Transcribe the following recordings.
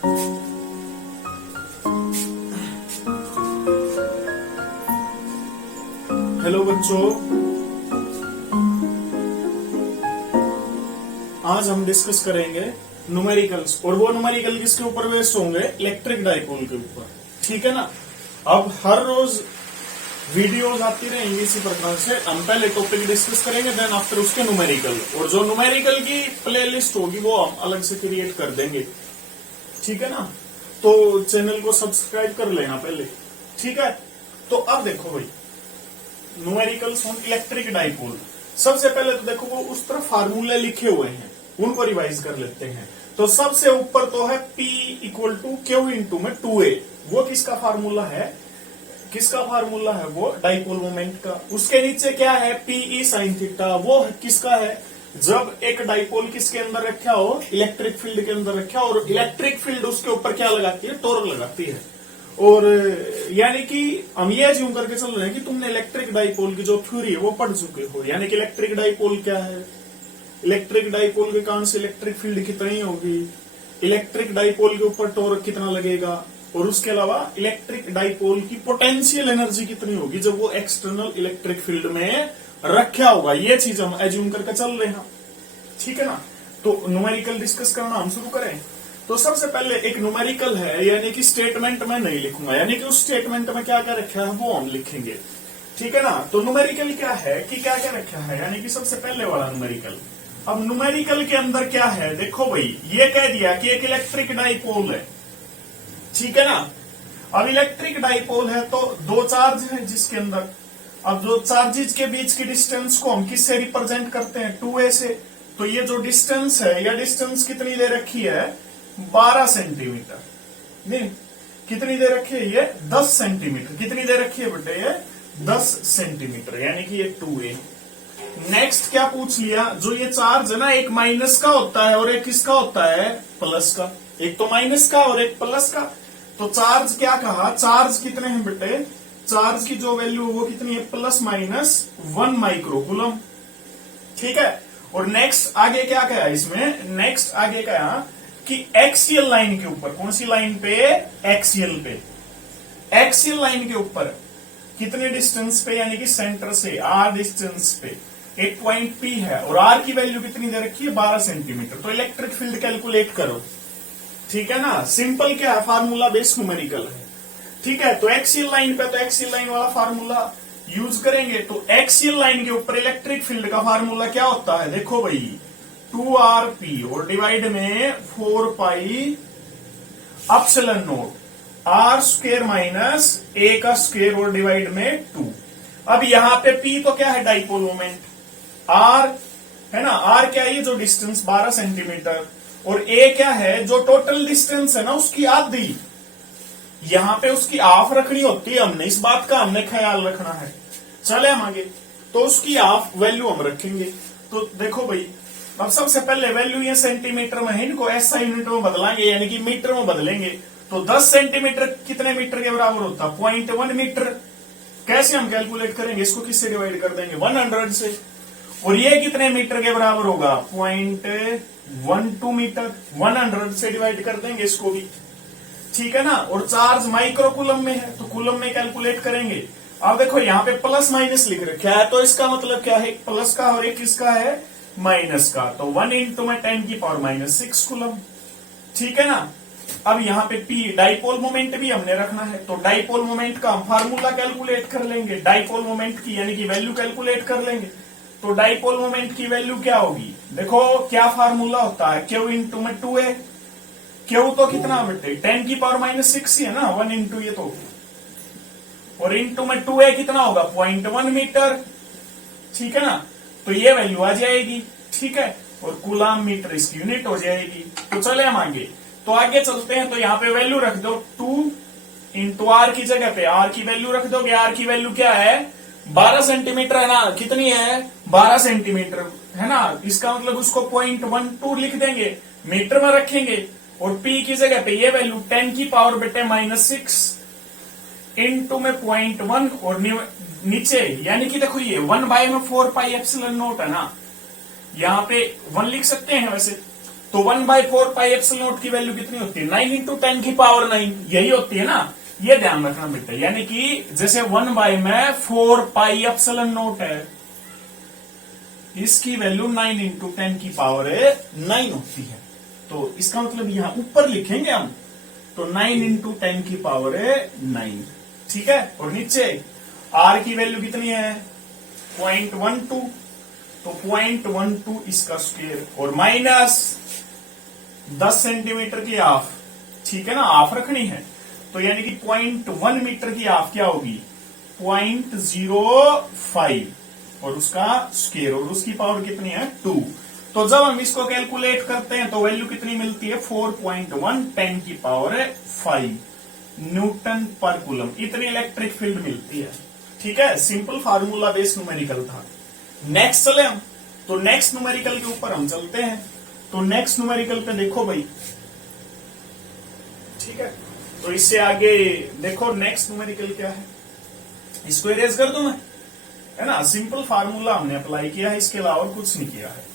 Hello बच्चों, आज हम डिस्कस करेंगे न्यूमेरिकल्स। और वो न्यूमेरिकल किसके ऊपर बेस्ड होंगे? इलेक्ट्रिक डाइपोल के ऊपर। ठीक है ना। अब हर रोज वीडियोस आती रहेंगी इसी प्रकार से। हम पहले टॉपिक डिस्कस करेंगे, देन आफ्टर उसके न्यूमेरिकल। और जो न्यूमेरिकल की प्लेलिस्ट होगी वो हम अलग से क्रिएट कर देंगे। ठीक है ना। तो चैनल को सब्सक्राइब कर लेना पहले। ठीक है। तो अब देखो भाई, न्यूमेरिकल्स ऑन इलेक्ट्रिक डाइपोल। सबसे पहले तो देखो वो उस तरफ फार्मूले लिखे हुए हैं, उनको रिवाइज कर लेते हैं। तो सबसे ऊपर तो है P equal to Q into में 2A। वो किसका फार्मूला है? किसका फार्मूला है? वो डाइपोल मोमेंट का। उसके नीचे क्या है? PE sine theta. वो किसका है? जब एक डाइपोल किसके अंदर रखा हो? इलेक्ट्रिक फील्ड के अंदर रखा हो, और इलेक्ट्रिक फील्ड उसके ऊपर क्या लगाती है? टॉर्क लगाती है। और यानी कि हम ये ज्यूम करके चल रहे हैं कि तुमने इलेक्ट्रिक डाइपोल की जो थ्योरी है वो पढ़ चुके हो। यानी कि इलेक्ट्रिक डाइपोल क्या है, इलेक्ट्रिक डाइपोल के कारण से इलेक्ट्रिक फील्ड कितनी होगी, इलेक्ट्रिक डाइपोल के ऊपर टॉर्क कितना लगेगा, और उसके अलावा इलेक्ट्रिक डाइपोल की पोटेंशियल एनर्जी कितनी होगी जब वो एक्सटर्नल इलेक्ट्रिक फील्ड में रखा होगा। ये चीज हम एज्यूम करके चल रहे हैं। ठीक है ना। तो न्यूमेरिकल डिस्कस करना हम शुरू करें। तो सबसे पहले एक न्यूमेरिकल है, यानी कि स्टेटमेंट में नहीं लिखूंगा, यानी कि उस स्टेटमेंट में क्या क्या रखा है वो हम लिखेंगे। ठीक है ना। तो न्यूमेरिकल क्या है कि क्या क्या रखा है, यानी कि सबसे पहले वाला न्यूमेरिकल। अब न्यूमेरिकल के अंदर क्या है? देखो भाई, ये कह दिया कि एक इलेक्ट्रिक डाइपोल है। ठीक है ना। अब इलेक्ट्रिक डाइपोल है तो दो चार्ज है जिसके अंदर। अब जो चार्जेज के बीच की डिस्टेंस को हम किससे रिप्रेजेंट करते हैं? 2A से। तो ये जो डिस्टेंस है, यह डिस्टेंस कितनी दे रखी है? 12 सेंटीमीटर। नहीं, कितनी दे रखी है? ये 10 सेंटीमीटर। कितनी दे रखी है बेटे? ये 10 सेंटीमीटर, यानी कि ये 2A। नेक्स्ट क्या पूछ लिया? जो ये चार्ज है ना, एक माइनस का होता है और एक किसका होता है? प्लस का। एक तो माइनस का और एक प्लस का। तो चार्ज क्या कहा? चार्ज कितने हैं बेटे? चार्ज की जो वैल्यू वो कितनी है? Plus minus 1 microcoulomb. ठीक है। और नेक्स्ट आगे क्या कहा इसमें? नेक्स्ट आगे कहा कि एक्सियल लाइन के ऊपर, कौन सी लाइन पे? एक्सियल पे। एक्सियल लाइन के ऊपर कितने डिस्टेंस पे, यानी कि सेंटर से R डिस्टेंस पे एक पॉइंट P है, और R की वैल्यू कितनी दे रखी है? 12 सेंटीमीटर। तो इलेक्ट्रिक फील्ड कैलकुलेट करो। ठीक है ना। सिंपल क्या है? फार्मूला बेस्ड न्यूमेरिकल है। ठीक है। तो एक्सियल लाइन पे तो एक्सियल लाइन वाला फार्मूला यूज करेंगे। तो एक्सियल लाइन के ऊपर इलेक्ट्रिक फील्ड का फार्मूला क्या होता है? देखो भाई, 2RP और डिवाइड में 4 pi epsilon not R square minus A का स्क्वायर और डिवाइड में 2। अब यहां पे P तो क्या है? Dipole moment. R है ना, R क्या है? ये जो डिस्टेंस 12 सेंटीमीटर, और A क्या है? जो टोटल डिस्टेंस है ना उसकी आधी। यहां पे उसकी हाफ रखनी होती है हमने, इस बात का हमने ख्याल रखना है। चले हम आगे। तो उसकी हाफ वैल्यू हम रखेंगे। तो देखो भाई, अब सबसे पहले वैल्यू ये सेंटीमीटर में है, इनको ऐसा यूनिट में बदलाएंगे, यानी कि मीटर में बदलेंगे। तो 10 सेंटीमीटर कितने मीटर के बराबर होता है? 0.1 मीटर। कैसे हम कैलकुलेट करेंगे इसको? किससे डिवाइड कर देंगे? 100 से। और ये कितने मीटर के बराबर होगा? 0.12 मीटर। 100 से डिवाइड कर देंगे इसको भी। ठीक है ना। और चार्ज माइक्रोकूलम में है तो कूलम में कैलकुलेट करेंगे। अब देखो यहाँ पे प्लस माइनस लिख रखा है, तो इसका मतलब क्या है? एक प्लस का और एक किसका है? माइनस का। तो 1 इंटू में 10 की पावर -6 कूलम। ठीक है ना। अब यहाँ पे P डाइपोल मोमेंट भी हमने रखना है, तो डाइपोल मोमेंट का हम फार्मूला कैलकुलेट कर लेंगे। डाइपोल मोमेंट की यानी कि वैल्यू कैलकुलेट कर लेंगे। तो डाइपोल मोमेंट की वैल्यू क्या होगी? देखो क्या फार्मूला होता है? Q इंटू में 2A। Q तो कितना बेटे? 10 की पावर -6 ही है ना, 1 इंटू ये तो, और इंटू में 2A कितना होगा? 0.1 मीटर। ठीक है ना। तो ये वैल्यू आ जाएगी। ठीक है। और कूलम मीटर इसकी यूनिट हो जाएगी। तो चले हम आगे। तो आगे चलते हैं। तो यहाँ पे वैल्यू रख दो 2 इंटू R की जगह पे R की वैल्यू रख दोगे। R की वैल्यू क्या है? 12 सेंटीमीटर है ना। कितनी है? 12 सेंटीमीटर है ना। इसका मतलब उसको 0.12 लिख देंगे, मीटर में रखेंगे। और P की जगह पे ये वैल्यू 10 की पावर बेटे -6 इंटू में 0.1 और नीचे यानी कि देखो ये 1/4 पाई एप्सिलॉन नॉट है ना। यहाँ पे 1 लिख सकते हैं वैसे, तो 1/4πε0 की वैल्यू कितनी होती है? 9 इंटू 10⁹ यही होती है ना, ये ध्यान रखना बेटा। यानी कि जैसे 1/4πε0 है, इसकी वैल्यू 9 इंटू 10⁹ होती है। तो इसका मतलब यहां ऊपर लिखेंगे हम, तो 9 इंटू 10⁹, ठीक है। और नीचे आर की वैल्यू कितनी है? 0.12, तो 0.12 इसका स्क्वायर, और माइनस 10 सेंटीमीटर की हाफ, ठीक है ना, हाफ रखनी है। तो यानी कि 0.1 मीटर की हाफ क्या होगी? 0.05, और उसका स्क्वायर, और उसकी पावर कितनी है? 2। तो जब हम इसको कैलकुलेट करते हैं तो वैल्यू कितनी मिलती है? 4.1 10⁵ न्यूटन पर कूलम, इतनी इलेक्ट्रिक फील्ड मिलती है। ठीक है, सिंपल फार्मूला बेस्ड न्यूमेरिकल था। नेक्स्ट चले हम, तो नेक्स्ट न्यूमेरिकल के ऊपर हम चलते हैं। तो नेक्स्ट न्यूमेरिकल पे देखो भाई, ठीक है। तो इससे आगे देखो नेक्स्ट न्यूमेरिकल क्या है, इसको इरेज कर दूं मैं, है ना। सिंपल फार्मूला हमने अप्लाई किया है, इसके अलावा कुछ नहीं किया है।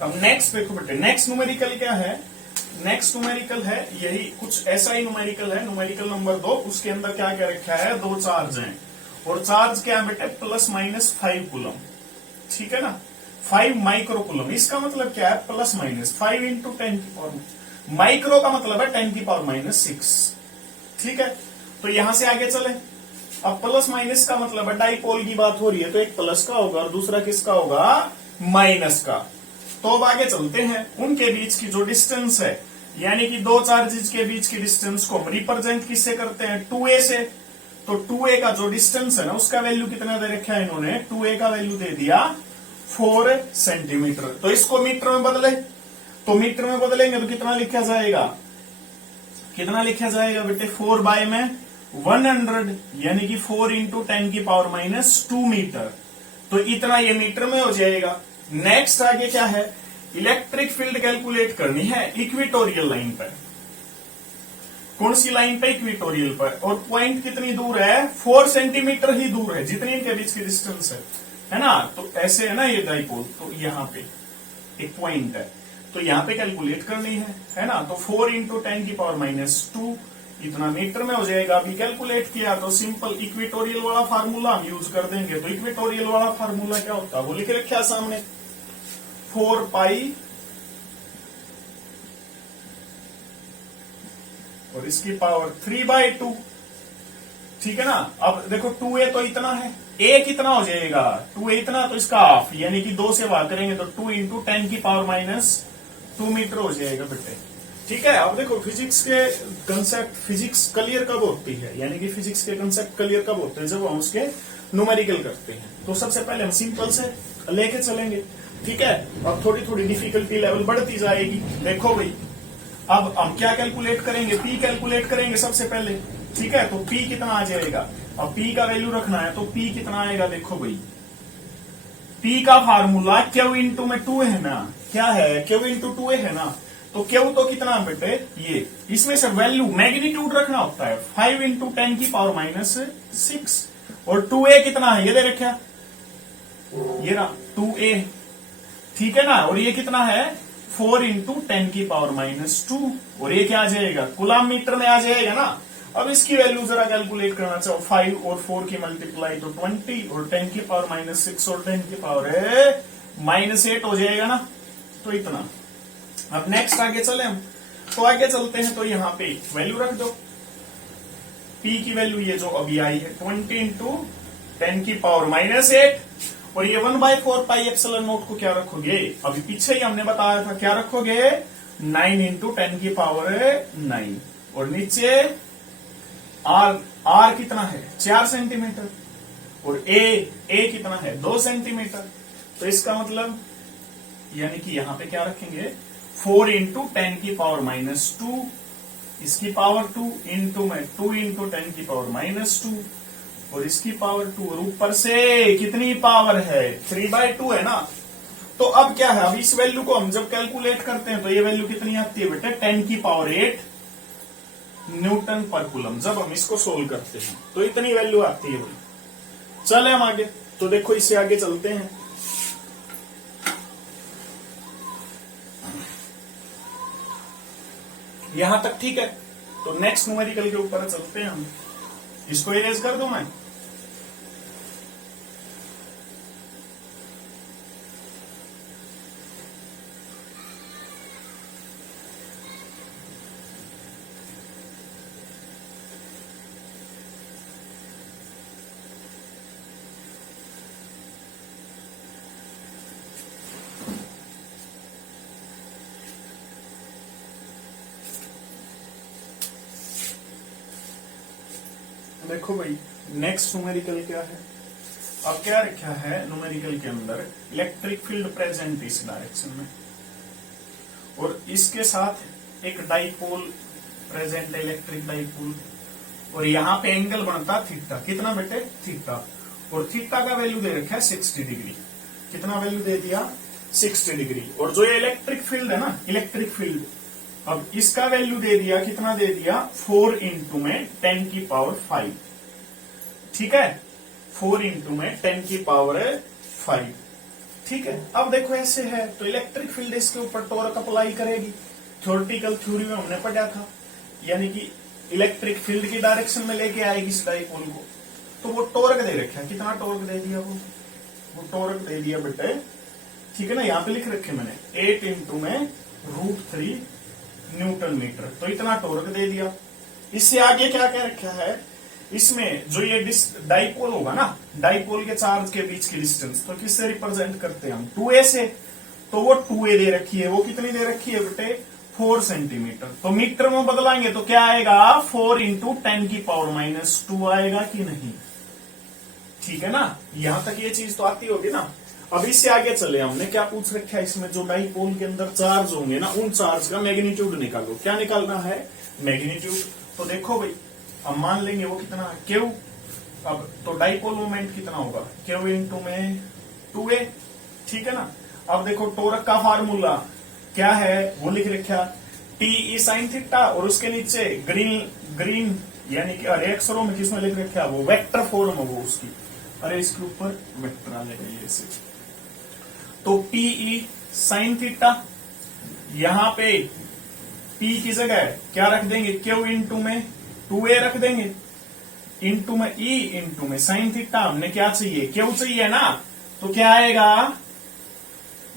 अब नेक्स्ट देखो बेटे, नेक्स्ट न्यूमेरिकल क्या है? नेक्स्ट न्यूमेरिकल है यही कुछ ऐसा ही न्यूमेरिकल है, न्यूमेरिकल नंबर 2। उसके अंदर क्या क्या रखा है? 2 चार्ज हैं, और चार्ज क्या है बेटे? +-5 कूलम, ठीक है ना, 5 माइक्रो कूलम। इसका मतलब क्या है? +-5 इंटू 10⁻, माइक्रो का मतलब है 10⁻⁻6, ठीक है। तो यहां से आगे चले, अब प्लस माइनस का मतलब है डाइपोल की बात हो रही है, तो एक प्लस का होगा और दूसरा किसका होगा? माइनस का। तो अब आगे चलते हैं, उनके बीच की जो डिस्टेंस है, यानी कि 2 चार्जेस के बीच की डिस्टेंस को हम रिप्रेजेंट किससे करते हैं? 2a से। तो 2a का जो डिस्टेंस है ना, उसका वैल्यू कितना दे रखा है इन्होंने? 2a का वैल्यू दे दिया 4 सेंटीमीटर। तो इसको मीटर में बदले, तो मीटर में बदलेंगे तो कितना लिखा जाएगा? कितना लिखा जाएगा बेटे? 4/100, यानी कि 4 इंटू 10⁻⁻2 मीटर। तो इतना ये मीटर में हो जाएगा। नेक्स्ट आगे क्या है? इलेक्ट्रिक फील्ड कैलकुलेट करनी है इक्वेटोरियल लाइन पर। कौन सी लाइन पे? इक्वेटोरियल पर। और पॉइंट कितनी दूर है? 4 सेंटीमीटर ही दूर है, जितनी इनके बीच की डिस्टेंस है ना। तो ऐसे है ना ये डाइपोल, तो यहाँ पे एक पॉइंट है, तो यहाँ पे कैलकुलेट करनी है ना। तो 4 इंटू 10⁻⁻2 इतना मीटर में हो जाएगा। अभी कैलकुलेट किया तो सिंपल इक्वेटोरियल वाला फार्मूला हम यूज कर देंगे। तो इक्वेटोरियल वाला फार्मूला क्या होता है वो लिख रखा है सामने, 4π और इसकी पावर 3/2, ठीक है ना। अब देखो 2a तो इतना है, a कितना हो जाएगा? 2a इतना, तो इसका हाफ, यानी कि 2 से भाग करेंगे तो 2 इंटू 10⁻⁻2 मीटर हो जाएगा बेटे, ठीक है। अब देखो फिजिक्स के कंसेप्ट, फिजिक्स क्लियर कब होती है, यानी कि फिजिक्स के कंसेप्ट क्लियर कब होते हैं? जब हम उसके न्यूमेरिकल करते हैं। तो सबसे पहले हम सिंपल से लेके चलेंगे, ठीक है। अब थोड़ी थोड़ी डिफिकल्टी लेवल बढ़ती जाएगी। देखो भाई, अब हम क्या कैलकुलेट करेंगे? पी कैलकुलेट करेंगे सबसे पहले, ठीक है। तो पी कितना आ जाएगा? अब पी का वैल्यू रखना है, तो पी कितना आएगा? देखो भाई, पी का फार्मूला क्यू इंटू में 2 है ना, क्या है? क्यू इंटू 2 है ना। तो क्यू तो कितना बेटे? ये, इसमें से वैल्यू मैग्नीट्यूड रखना होता है, 5 इंटू 10⁻⁻6। और 2a कितना है? ये दे रखा, ये रहा 2a, ठीक है ना। और ये कितना है? 4 इंटू 10⁻⁻2, और ये क्या आ जाएगा? कूलम मीटर में आ जाएगा ना। अब इसकी वैल्यू जरा कैलकुलेट करना चाहो, 5 और 4 की मल्टीप्लाई तो 20, और 10⁻⁻6 और 10⁻⁻8 हो जाएगा ना। तो इतना। अब नेक्स्ट आगे चले हम, तो आगे चलते हैं, तो यहाँ पे वैल्यू रख दो। P की वैल्यू ये जो अभी आई है 20 इंटू 10⁻⁻8, और ये 1/4πε0 को क्या रखोगे? अभी पीछे ही हमने बताया था, क्या रखोगे? 9 इंटू 10⁻9, और नीचे R कितना है? 4 सेंटीमीटर, और A कितना है? 2 सेंटीमीटर। तो इसका मतलब यानी कि यहां पे क्या रखेंगे? 4 इंटू 10⁻², इसकी पावर 2 इंटू में 2 इंटू 10⁻², और इसकी पावर 2, और ऊपर से कितनी पावर है 3/2 है ना। तो अब क्या है, अब इस वैल्यू को हम जब कैलकुलेट करते हैं तो ये वैल्यू कितनी आती है बेटे 10⁸ न्यूटन पर कूलम। जब हम इसको सोल्व करते हैं तो इतनी वैल्यू आती है भाई। चले हम आगे, तो देखो इससे आगे चलते हैं। यहां तक ठीक है, तो नेक्स्ट न्यूमेरिकल के ऊपर चलते हैं हम। इसको इरेज कर दूं मैं। देखो भाई नेक्स्ट न्यूमेरिकल क्या है। अब क्या रखा है न्यूमेरिकल के अंदर, इलेक्ट्रिक फील्ड प्रेजेंट इस डायरेक्शन में, और इसके साथ एक डाइपोल प्रेजेंट है, इलेक्ट्रिक डाइपोल, और यहां पे एंगल बनता थीटा। कितना बेटे थीटा, और थीटा का वैल्यू दे रखा है 60 डिग्री। कितना वैल्यू दे दिया 60 डिग्री। और जो ये इलेक्ट्रिक फील्ड है ना, इलेक्ट्रिक फील्ड, अब इसका वैल्यू दे दिया, कितना दे दिया 4 इंटू में 10⁵। ठीक है, 4 इंटू में 10⁵। ठीक है, अब देखो ऐसे है तो इलेक्ट्रिक फील्ड इसके ऊपर टॉर्क अप्लाई करेगी। थ्योरेटिकल थ्योरी में हमने पढ़ा था, यानी कि इलेक्ट्रिक फील्ड की डायरेक्शन में लेके आएगी इस डाइपोल को। तो वो टॉर्क दे रखा है, कितना टॉर्क दे दिया, वो टॉर्क दे दिया बेटे, ठीक है ना, यहाँ पे लिख रखे मैंने 8 इंटू में √3 न्यूटन मीटर। तो इतना टॉर्क दे दिया। इससे आगे क्या क्या रखा है, इसमें जो ये डाइपोल होगा ना, डाइपोल के चार्ज के बीच की डिस्टेंस, तो किससे रिप्रेजेंट करते हैं हम 2a से। तो वो 2a दे रखी है, वो कितनी दे रखी है बेटे 4 सेंटीमीटर। तो मीटर में बदलाएंगे तो क्या आएगा 4 इंटू 10⁻² आएगा कि नहीं। ठीक है ना, यहां तक ये चीज तो आती होगी ना। अब इससे आगे चले, हमने क्या पूछ रखा है इसमें, जो डाइपोल के अंदर चार्ज होंगे ना, उन चार्ज का मैग्नीट्यूड निकालो। क्या निकालना है मैग्नीट्यूड। तो देखो भाई, अब मान लेंगे वो कितना है Q। अब तो डाइपोल मोमेंट कितना होगा Q इंटू में 2a। ठीक है ना। अब देखो टॉर्क का फार्मूला क्या है, वो लिख रखा TE sin थीटा, और उसके नीचे ग्रीन यानी कि अरे अक्षरों में किसमें लिख रखा, वो वेक्टर फॉर्म है वो उसकी। अरे इसके ऊपर वेक्टर आ जाएगा ये से। तो TE sin थीटा, यहां पे P की जगह क्या रख देंगे Q इंटू में 2a रख देंगे, इंटू में E इंटू में sin थीटा। हमने क्या चाहिए Q चाहिए ना, तो क्या आएगा,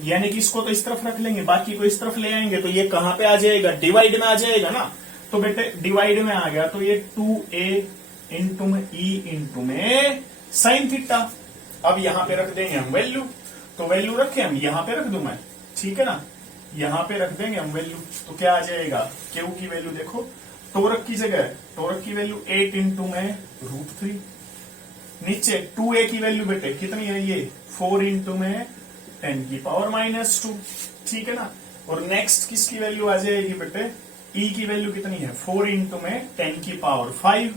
यानी कि इसको तो इस तरफ रख लेंगे, बाकी को इस तरफ ले आएंगे, तो ये कहां पे आ जाएगा डिवाइड में आ जाएगा ना। तो बेटे डिवाइड में आ गया, तो ये 2a इंटू में E इंटू में sin थीटा। अब यहां पे रख देंगे हम वैल्यू, तो वैल्यू रखे हम, यहां पे रख दूं मैं, ठीक है ना, यहां पे रख देंगे हम वैल्यू। तो क्या आ जाएगा Q की वैल्यू देखो, टॉर्क की जगह टॉर्क की वैल्यू 8 इंटू में √3, नीचे 2a की वैल्यू बेटे कितनी है ये 4 इंटू में 10⁻²। ठीक है ना। और नेक्स्ट किसकी वैल्यू आ जाएगी बेटे, E की वैल्यू कितनी है 4 इंटू में 10⁵।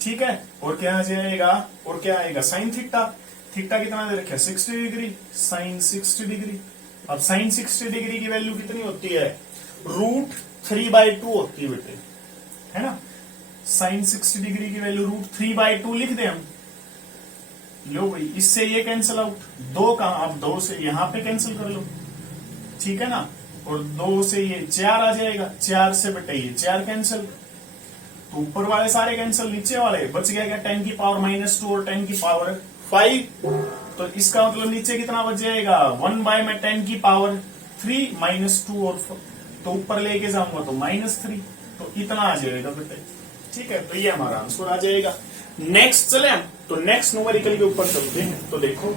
ठीक है, और क्या आ जाएगा, और क्या आएगा sin थीटा। थीटा कितना दे रखा है 60 डिग्री, sin 60 डिग्री। अब sin 60 डिग्री की वैल्यू कितनी होती है √3/2 होती है बेटे, है ना। sin 60 डिग्री की वैल्यू √3/2 लिख दे हम। लो भाई, इससे ये कैंसिल आउट, 2 का आप 2 से यहां पे कैंसिल कर लो, ठीक है ना, और 2 से ये 4 आ जाएगा, 4 से बेटा ये 4 कैंसिल, तो ऊपर वाले सारे कैंसिल, नीचे वाले बच गया क्या 10⁻² और 10⁵। तो इसका मतलब नीचे कितना बच जाएगा 1/में 10⁻³ -2 और 4, तो ऊपर लेके जाऊंगा तो -3, तो इतना आ जाएगा बेटे। ठीक है, तो ये हमारा आंसर आ जाएगा। नेक्स्ट चले हम, तो नेक्स्ट न्यूमेरिकल के ऊपर चलते हैं। तो देखो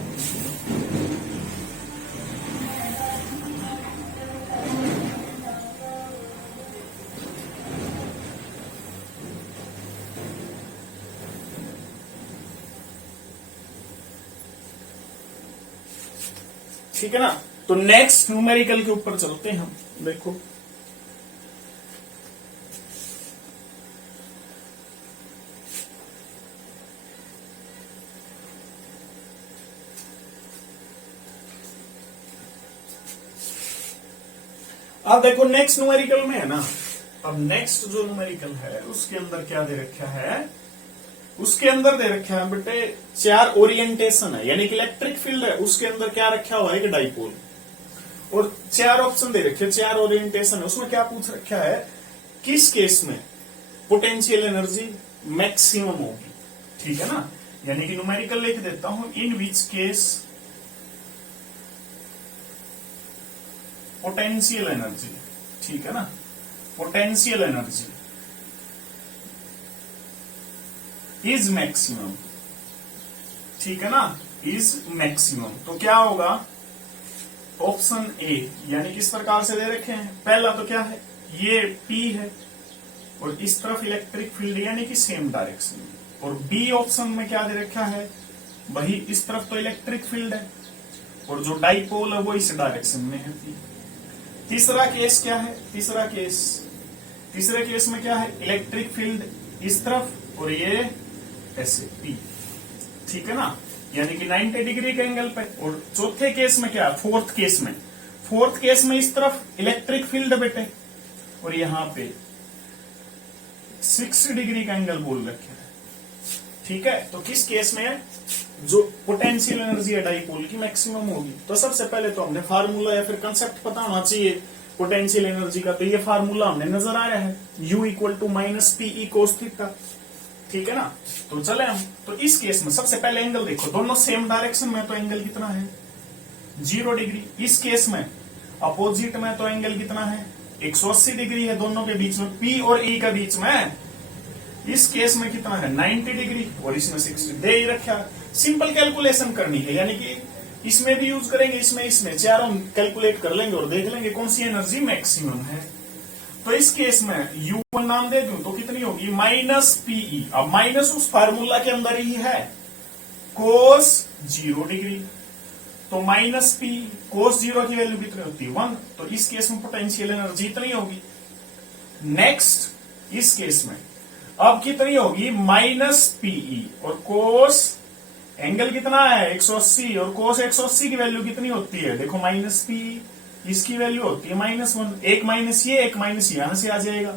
ठीक है ना, तो नेक्स्ट न्यूमेरिकल के ऊपर चलते हैं हम। देखो अब देखो नेक्स्ट न्यूमेरिकल में है ना, अब नेक्स्ट जो न्यूमेरिकल है उसके अंदर क्या दे रखा है, उसके अंदर दे रखा है बेटे 4 ओरिएंटेशन है, यानी कि इलेक्ट्रिक फील्ड है, उसके अंदर क्या रखा हुआ है, एक डाइपोल, और 4 ऑप्शन दे रखे, 4 ओरिएंटेशन है। उसमें क्या पूछ रखा है, किस केस में पोटेंशियल एनर्जी मैक्सिमम होगी, ठीक है ना। यानी कि न्यूमेरिकल लिख देता हूं, इन विच केस पोटेंशियल एनर्जी, ठीक है ना, पोटेंशियल एनर्जी इज मैक्सिमम, ठीक है ना, इज मैक्सिमम। तो क्या होगा, ऑप्शन ए, यानी किस प्रकार से दे रखे हैं, पहला तो क्या है, ये P है और इस तरफ इलेक्ट्रिक फील्ड यानी कि सेम डायरेक्शन में, और बी ऑप्शन में क्या दे रखा है, वही इस तरफ तो इलेक्ट्रिक फील्ड है और जो डाइपोल है वो इस डायरेक्शन में है। तीसरा केस क्या है, तीसरे केस में क्या है, इलेक्ट्रिक फील्ड इस तरफ और ये ऐसे P, ठीक है ना, यानी कि 90 डिग्री के एंगल पे। और चौथे केस में क्या है, फोर्थ केस में इस तरफ इलेक्ट्रिक फील्ड बेटे और यहां पे 60 डिग्री का एंगल बोल रखे है, ठीक है। तो किस केस में जो पोटेंशियल एनर्जी है डाइपोल की मैक्सिमम होगी। तो सबसे पहले तो हमने फार्मूला या फिर कंसेप्ट पता होना चाहिए पोटेंशियल एनर्जी का, तो ये फार्मूला हमने नजर आया है, U = -PE cos थीटा, ठीक है ना। तो चले हम, तो इस केस में सबसे पहले एंगल देखो, दोनों सेम डायरेक्शन में, तो एंगल कितना है 0 डिग्री। इस केस में अपोजिट में तो एंगल कितना है 180 डिग्री है दोनों के बीच में, P और E के बीच में। इस केस में कितना है 90 डिग्री और इसमें 60 दे ही रखा। सिंपल कैलकुलेशन करनी है, यानी कि इसमें भी यूज करेंगे, इसमें चारों कैलकुलेट कर लेंगे और देख लेंगे कौन सी एनर्जी मैक्सिमम है। तो इस केस में U1 नाम दे दूं तो कितनी होगी -PE। अब माइनस उस फार्मूला के अंदर ही है, cos 0 डिग्री, तो -P cos 0 की वैल्यू कितनी होती है 1। तो इस केस में पोटेंशियल एनर्जी इतनी होगी। नेक्स्ट इस केस में अब कितनी होगी -PE और cos एंगल कितना है 180 और cos 180 की वैल्यू कितनी होती है, देखो -P, इसकी वैल्यू होती है -1, एक माइनस ये एक माइनस यहां से आ जाएगा,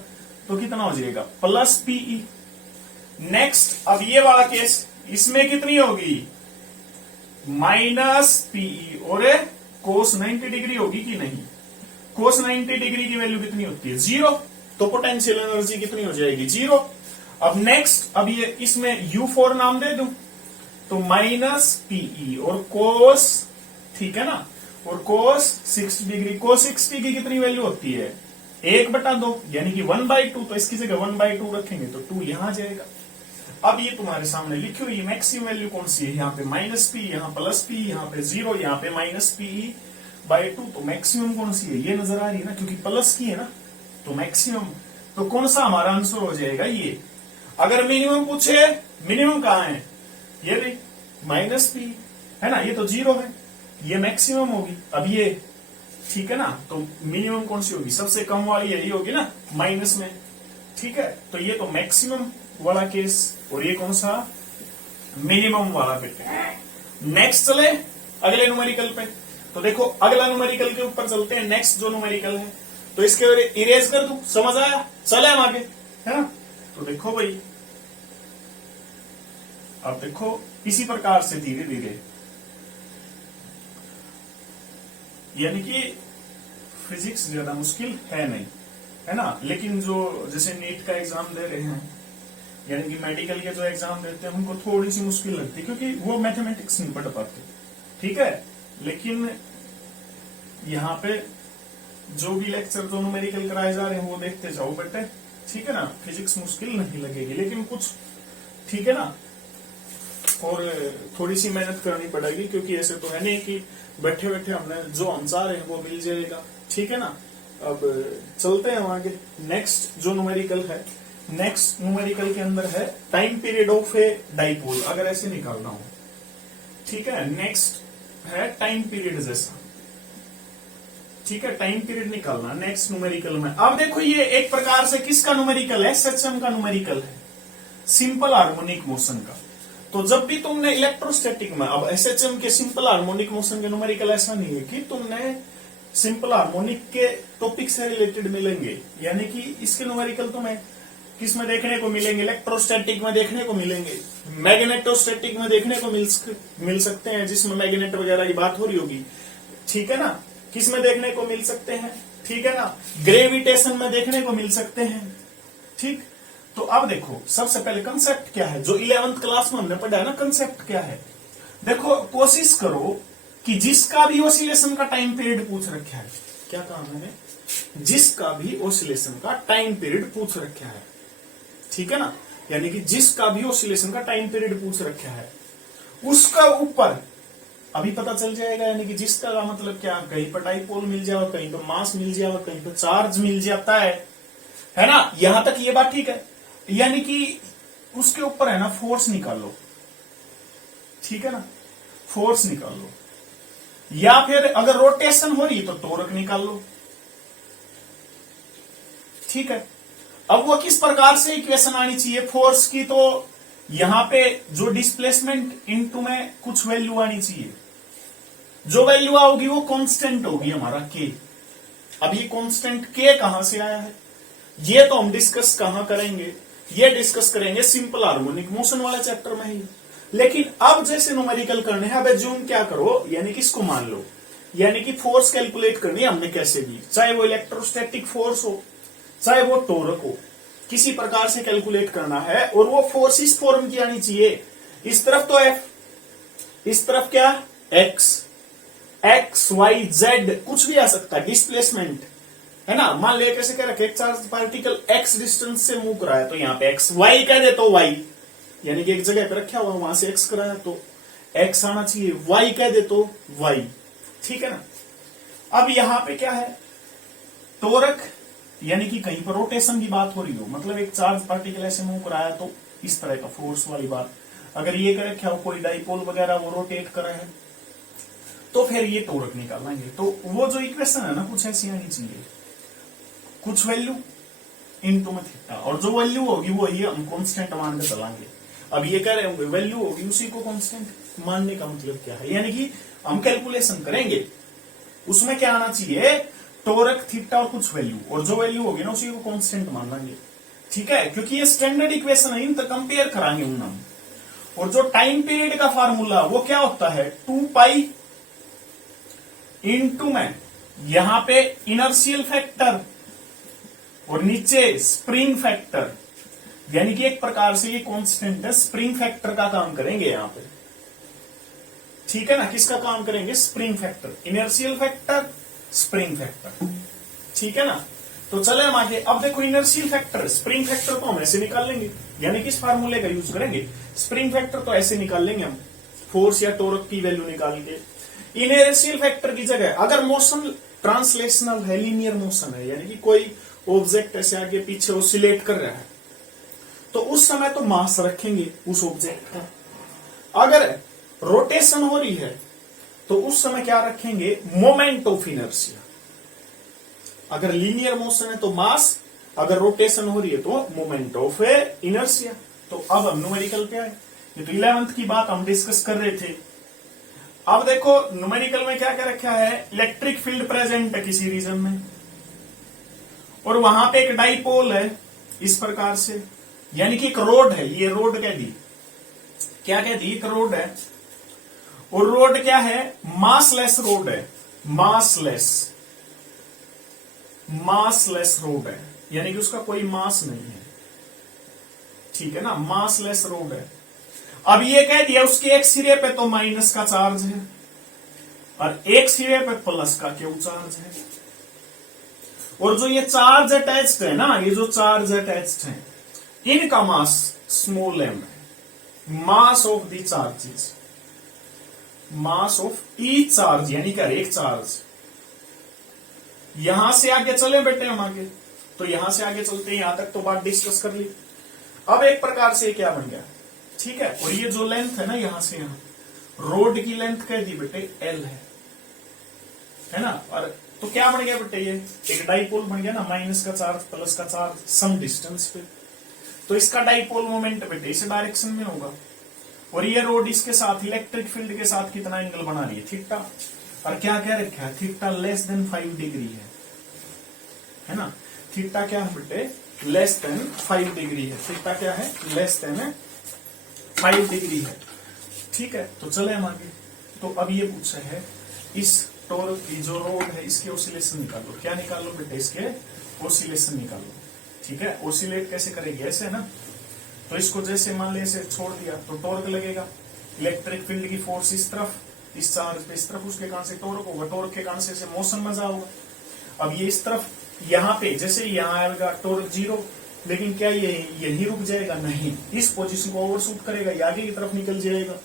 तो कितना हो जाएगा +PE। नेक्स्ट अब ये वाला केस, इसमें कितनी होगी -PE और cos 90 डिग्री होगी कि नहीं, cos 90 डिग्री की वैल्यू कितनी होती है 0, तो पोटेंशियल एनर्जी कितनी हो जाएगी 0। अब नेक्स्ट, अब ये इसमें U4 नाम दे दूं तो -PE और cos, ठीक है ना, और cos 60 डिग्री, cos 60 की कितनी वैल्यू होती है 1/2, यानी कि 1/2, तो इसकी जगह 1/2 रखेंगे तो 2 यहां जाएगा। अब ये तुम्हारे सामने लिखी हुई मैक्सिमम वैल्यू कौन सी है, यहाँ पे -P, यहाँ +P, यहाँ पे 0, यहाँ पे -PE/2, तो मैक्सिमम कौन सी है, ये नजर आ रही है ना, क्योंकि प्लस की है ना, तो मैक्सिमम, तो कौन सा हमारा आंसर हो जाएगा ये। अगर मिनिमम पूछे, मिनिमम कहाँ है, ये भी -P है ना, ये तो 0 है, ये मैक्सिमम होगी। अब ये, ठीक है ना, तो मिनिमम कौन सी होगी, सबसे कम वाली यही होगी ना, माइनस में, ठीक है। तो ये तो मैक्सिमम वाला केस और ये कौन सा मिनिमम वाला बेटे। नेक्स्ट चले अगले न्यूमेरिकल पे, तो देखो अगला न्यूमेरिकल के ऊपर चलते हैं। नेक्स्ट जो न्यूमेरिकल है तो इसके इरेज कर दूं, समझ आया, चले हम आगे, है ना। तो देखो भाई, अब देखो इसी प्रकार से धीरे धीरे, यानी कि फिजिक्स ज्यादा मुश्किल है नहीं, है ना, लेकिन जो जैसे नीट का एग्जाम दे रहे हैं, यानी कि मेडिकल के जो एग्जाम देते हैं उनको थोड़ी सी मुश्किल लगती है, क्योंकि वो मैथमेटिक्स नहीं पढ़ पाते, ठीक है। लेकिन यहाँ पे जो भी लेक्चर जो न्यूमेरिकल कराए जा रहे हैं वो देखते जाओ बेटे, ठीक है ना, फिजिक्स मुश्किल नहीं लगेगी, लेकिन कुछ, ठीक है ना, और थोड़ी सी मेहनत करनी पड़ेगी, क्योंकि ऐसे तो है नहीं कि बैठे बैठे हमने जो हम चाह रहे हैं वो मिल जाएगा, ठीक है ना। अब चलते हैं आगे। नेक्स्ट जो न्यूमेरिकल है, नेक्स्ट न्यूमेरिकल के अंदर है time period of a dipole, अगर ऐसे निकालना हो, ठीक है। नेक्स्ट है टाइम पीरियड जैसा, ठीक है, टाइम पीरियड निकालना नेक्स्ट न्यूमेरिकल में। अब देखो ये एक प्रकार से किसका न्यूमेरिकल है, एसएचएम का न्यूमेरिकल है, सिंपल हार्मोनिक मोशन का। तो जब भी तुमने इलेक्ट्रोस्टैटिक में, अब एसएचएम के सिंपल हार्मोनिक मोशन के न्यूमेरिकल ऐसा नहीं है कि तुमने सिंपल हार्मोनिक के टॉपिक से रिलेटेड मिलेंगे, यानी कि इसके न्यूमेरिकल तुम्हें किस में देखने को मिलेंगे, इलेक्ट्रोस्टैटिक में देखने को मिलेंगे, मैग्नेटोस्टैटिक में देखने को मिल सकते हैं, जिसमें मैग्नेट वगैरह की बात हो रही होगी, ठीक है ना, किस में देखने को मिल सकते हैं, ठीक है ना, ग्रेविटेशन में देखने को मिल सकते हैं, ठीक। तो अब देखो सबसे पहले कंसेप्ट क्या है, जो 11th क्लास में हमने पढ़ा है ना, कंसेप्ट क्या है। देखो कोशिश करो कि जिसका भी ऑसिलेशन का टाइम पीरियड पूछ रखा है, क्या कहा मैंने, जिसका भी ऑसिलेशन का टाइम पीरियड पूछ रखा है, ठीक है ना, यानी कि जिसका भी ऑसिलेशन का टाइम पीरियड पूछ रखा है उसका ऊपर अभी पता चल जाएगा, यानी कि जिसका का मतलब क्या, कहीं पर डाइपोल मिल जाओ, कहीं पर मास मिल जाओ, कहीं पर चार्ज मिल जाता है ना, यहां तक ये बात ठीक है। यानी कि उसके ऊपर है ना फोर्स निकालो, ठीक है ना, फोर्स निकाल लो, या फिर अगर रोटेशन हो रही तो टॉर्क निकाल लो, ठीक है। अब वो किस प्रकार से इक्वेशन आनी चाहिए फोर्स की, तो यहां पे जो डिस्प्लेसमेंट इनटू में कुछ वैल्यू आनी चाहिए, जो वैल्यू आओगी वो कांस्टेंट होगी हमारा के। अब ये कांस्टेंट के कहां से आया है, ये तो हम डिस्कस कहां करेंगे, ये डिस्कस करेंगे सिंपल हार्मोनिक मोशन वाले चैप्टर में ही। लेकिन अब जैसे न्यूमेरिकल करने हैं, अब एज्यूम क्या करो, यानी कि इसको मान लो, यानी कि फोर्स कैलकुलेट करनी है हमने कैसे भी, चाहे वो इलेक्ट्रोस्टैटिक फोर्स हो, चाहे वो टॉर्क हो, किसी प्रकार से कैलकुलेट करना है, और वो फोर्स इस फॉर्म की आनी चाहिए, इस तरफ तो एफ, इस तरफ क्या एक्स, एक्स वाई जेड कुछ भी आ सकता है, डिस्प्लेसमेंट है ना। मान लिया कैसे कह रखे, एक चार्ज पार्टिकल एक्स डिस्टेंस से मूव कर रहा है, तो यहाँ पे एक्स, वाई कह दे तो वाई, यानी कि एक जगह पे रखा हुआ वहां से एक्स कराया तो एक्स आना चाहिए, वाई कह दे तो वाई, ठीक है ना। अब यहां पे क्या है, टॉर्क, यानी कि कहीं पर रोटेशन की बात हो रही हो, मतलब एक चार्ज पार्टिकल ऐसे मूव कराया तो इस तरह का फोर्स वाली बात। अगर ये कह रखा हो कोई डाइपोल वगैरह वो रोटेट कर रहा है तो फिर ये टॉर्क निकालेंगे। तो वो जो इक्वेशन है ना कुछ ऐसी आनी चाहिए, कुछ वैल्यू इनटू में थीटा, और जो वैल्यू होगी वो ये हम कांस्टेंट मान के चलाएंगे। अब ये कह रहे होंगे वैल्यू होगी उसी को कांस्टेंट मानने का मतलब क्या है, यानी कि हम कैलकुलेशन करेंगे उसमें क्या आना चाहिए, टॉर्क थीटा और कुछ वैल्यू, और जो वैल्यू होगी ना उसी को कांस्टेंट मान लेंगे, ठीक है, क्योंकि ये स्टैंडर्ड इक्वेशन है, इन तो कंपेयर कराएंगे हम। और जो टाइम पीरियड का फार्मूला वो क्या होता है, 2 पाई इनटू में यहां पे इनर्शियल फैक्टर और नीचे स्प्रिंग फैक्टर, यानी कि एक प्रकार से ये कांस्टेंट है, स्प्रिंग फैक्टर का काम करेंगे यहां पे, ठीक है ना। किसका काम करेंगे, spring factor, inertial factor, spring factor, ठीक है ना। तो चले हम आगे। अब देखो इनर्शियल फैक्टर, स्प्रिंग फैक्टर को हम ऐसे निकाल लेंगे, यानी कि इस फार्मूले का यूज करेंगे। स्प्रिंग फैक्टर तो ऐसे निकाल लेंगे हम, फोर्स या टॉर्क की वैल्यू निकाल के। इनर्शियल फैक्टर की जगह अगर मोशन ट्रांसलेशनल है, लीनियर मोशन है, यानी कि कोई ऑब्जेक्ट ऐसे आगे पीछे ऑसिलेट कर रहा है, तो उस समय तो मास रखेंगे उस ऑब्जेक्ट का। अगर रोटेशन हो रही है तो उस समय क्या रखेंगे, मोमेंट ऑफ इनर्शिया। अगर लीनियर मोशन है तो मास, अगर रोटेशन हो रही है तो मोमेंट ऑफ इनर्शिया। तो अब हम न्यूमेरिकल पे आए, ये तो 11th की बात हम डिस्कस कर रहे थे। अब देखो न्यूमेरिकल में क्या क्या रखा है, इलेक्ट्रिक फील्ड प्रेजेंट है किसी रीजन में, और वहां पे एक डाइपोल है इस प्रकार से, यानी कि एक रोड है, ये रोड कह दी, क्या कह दी, एक रोड है, और रोड क्या है, मासलेस रोड है, मासलेस रोड है, यानी कि उसका कोई मास नहीं है, ठीक है ना, मासलेस रोड है। अब ये कह दिया उसके एक सिरे पे तो माइनस का चार्ज है और एक सिरे पे प्लस का क्यू चार्ज है, और जो ये चार्ज अटैच्ड है ना, ये जो चार्ज अटैच्ड है इनका मास स्मॉल एम है, mass of the charges, mass of each charge, यानी कि एक चार्ज। यहां से आगे चले बेटे हम आगे, तो यहां से आगे चलते हैं, यहां तक तो बात डिस्कस कर ली। अब एक प्रकार से क्या बन गया, ठीक है, और ये जो लेंथ है ना यहां से यहां, रोड की लेंथ कह दी बेटे एल है ना, और तो क्या बन गया बेटे, ये एक डाइपोल बन गया ना, माइनस का चार्ज प्लस का चार्ज सम डिस्टेंस पे। तो इसका डाइपोल मोमेंट बेटे इस डायरेक्शन में होगा, और ये रोड इसके साथ इलेक्ट्रिक फील्ड के साथ कितना एंगल बना रही है, थीटा। और क्या क्या रखा है, थीटा लेस देन 5 डिग्री है ना। थीटा क्या है बेटे, लेस देन 5 डिग्री है। थीटा क्या है, लेस देन 5 डिग्री है। ठीक है, तो चले हम आगे। तो अब ये पूछा है इस टॉर्क की जो रोड है इसके ऑसिलेशन निकालो। क्या निकालो बेटे, इसके ऑसिलेशन निकालो। ठीक है, ऑसिलेट कैसे करेगी, ऐसे ना। तो इसको जैसे मान ले ऐसे छोड़ दिया तो टॉर्क लगेगा, इलेक्ट्रिक फील्ड की फोर्स इस तरफ, इस चार्ज पे इस तरफ, उसके कारण से टॉर्क होगा, टॉर्क के कारण से मोशन मजा होगा। अब ये इस तरफ यहाँ पे जैसे यहाँ आएगा टॉर्क 0, लेकिन क्या ये यही रुक जाएगा, नहीं, इस पोजीशन को ओवरशूट करेगा, ये आगे की तरफ निकल जाएगा।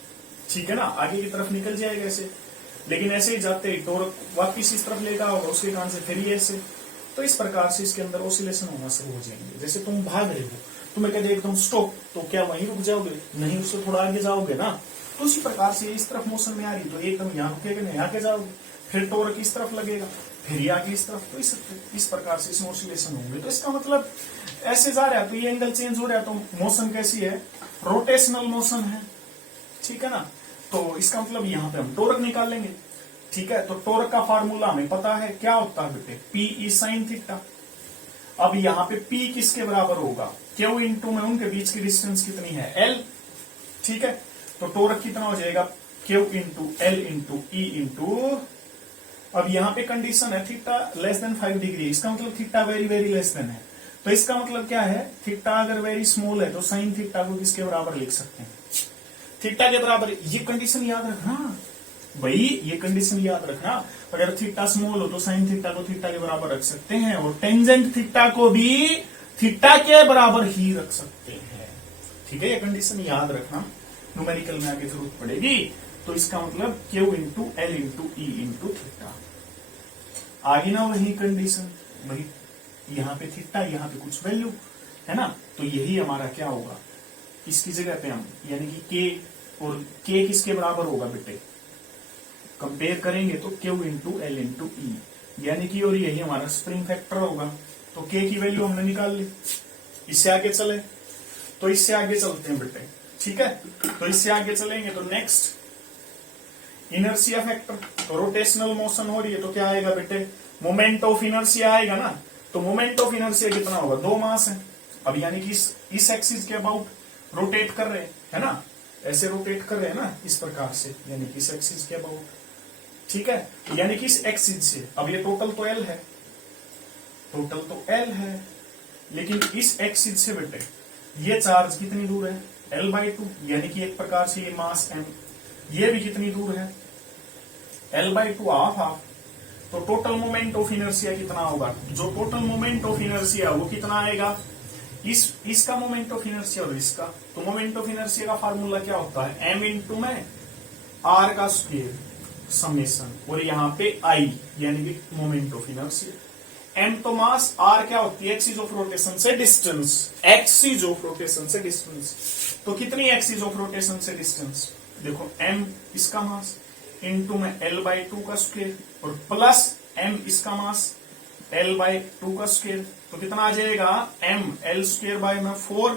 ठीक है ना, आगे की तरफ निकल जाएगा ऐसे, लेकिन ऐसे ही जाते ही टॉर्क वापिस इस तरफ लेगा होगा, उसके कारण से फिर ये ऐसे। तो इस प्रकार से इसके अंदर ऑसिलेशन होना शुरू हो जाएंगे। जैसे तुम भाग रहे हो, तुम्हें कहते एकदम स्टॉप, तो क्या वहीं रुक जाओगे, नहीं, उससे थोड़ा आगे जाओगे ना। तो उसी प्रकार से इस तरफ मोशन में आ रही तो एकदम यहाँ रुकेगा, नहीं आगे जाओगे, फिर टॉर्क इस तरफ लगेगा, फिर ये आगे इस तरफ। तो इस प्रकार से इसमें ऑसिलेशन होंगे। तो इसका मतलब ऐसे जा रहा है तो ये एंगल चेंज हो रहा है, तो मोशन कैसी है, रोटेशनल मोशन है। ठीक है ना, तो इसका मतलब यहाँ पे हम टॉर्क निकालेंगे। ठीक है, तो टॉर्क का फार्मूला हमें पता है, क्या होता है बेटे, P ई साइन थीटा। अब यहाँ पे P किसके बराबर होगा, Q इंटू में उनके बीच की डिस्टेंस कितनी है, L। ठीक है, तो टॉर्क कितना हो जाएगा, Q into L into E into, अब यहाँ पे कंडीशन है थीटा लेस देन 5 डिग्री, इसका मतलब theta very very less than है। तो इसका मतलब क्या है, थीटा अगर वेरी स्मॉल है तो साइन थीटा को किसके बराबर लिख सकते हैं, थीटा के बराबर। ये कंडीशन याद रखना भाई, ये कंडीशन याद रखना। अगर थीटा स्मॉल हो तो साइन थीटा को थीटा के बराबर रख सकते हैं, और टेंजेंट थीटा को भी थीटा के बराबर ही रख सकते हैं। ठीक है, ये कंडीशन याद रखना, न्यूमेरिकल में आगे जरूरत पड़ेगी। तो इसका मतलब Q into L into E into theta. आगे ना वही कंडीशन, भाई यहाँ पे थीटा, यहाँ पे कुछ वैल्यू है ना, तो यही हमारा क्या होगा, इसकी जगह पे हम यानी कि K, और K किसके बराबर होगा बेटे, कंपेयर करेंगे तो Q इंटू एल इंटू ई, यानी कि, और यही हमारा स्प्रिंग फैक्टर होगा। तो K की वैल्यू हमने निकाल ली। इससे आगे चले, तो इससे आगे चलते हैं बेटे। ठीक है, तो इससे आगे चलेंगे तो नेक्स्ट इनर्शिया फैक्टर। तो रोटेशनल मोशन हो रही है तो क्या आएगा बेटे, मोमेंट ऑफ इनर्शिया आएगा ना। तो मोमेंट ऑफ इनर्शिया कितना होगा, 2 मास है। अब यानी कि इस एक्सिस के अबाउट रोटेट कर रहे हैं, है ना, ऐसे रोटेट कर रहे हैं ना, इस प्रकार से, यानी कि इस एक्सिस के अबाउट। ठीक है, यानी कि इस एक्सिस से, अब ये टोटल तो L है, टोटल तो L है, लेकिन इस एक्सिस से बेटे ये चार्ज कितनी दूर है, L/2, यानी कि एक प्रकार से ये मास M, ये भी कितनी दूर है, L/2, हाफ। तो टोटल मोमेंट ऑफ इनर्शिया कितना होगा, जो टोटल मोमेंट ऑफ इनर्शिया वो कितना आएगा, इसका मोमेंट ऑफ इनर्शिया और इसका। तो मोमेंट ऑफ इनर्शिया का फार्मूला क्या होता है, M इंटू में R का स्क्वायर समेशन, और यहाँ पे I यानी कि मोमेंट ऑफ इनर्शिया। M तो मास, R क्या होती है, एक्सिस ऑफ रोटेशन से डिस्टेंस, एक्सिस ऑफ रोटेशन से डिस्टेंस। तो कितनी एक्सिस ऑफ रोटेशन से डिस्टेंस, देखो M इसका मास इंटू में L/2 का स्क्वायर, और प्लस M इसका मास L/2 का स्क्वायर। तो कितना आ जाएगा, M L स्क्वायर बाय में 4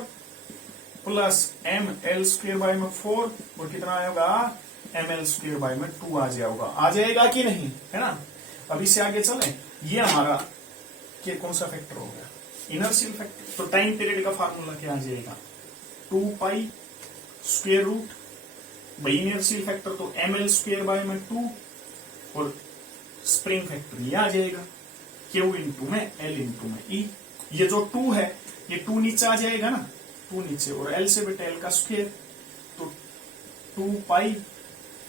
plus M L square by में 4, और कितना आएगा, ML स्क्वायर बाय में 2 आ जाएगा कि नहीं, है ना। अब इससे आगे चले, ये हमारा क्या कौन सा फैक्टर हो गया, इनर्शियल फैक्टर। तो टाइम पीरियड का फार्मूला क्या आ जाएगा, 2 पाई स्क्वायर रूट, भाई इनर्शियल फैक्टर तो ML स्क्वायर बाय में 2, और स्प्रिंग फैक्टर ये आ जाएगा Q इंटू में L इंटू में E। ये जो 2 है ये 2 नीचे आ जाएगा ना, 2 नीचे, और L से बेटे L का स्क्वायर, तो 2 पाई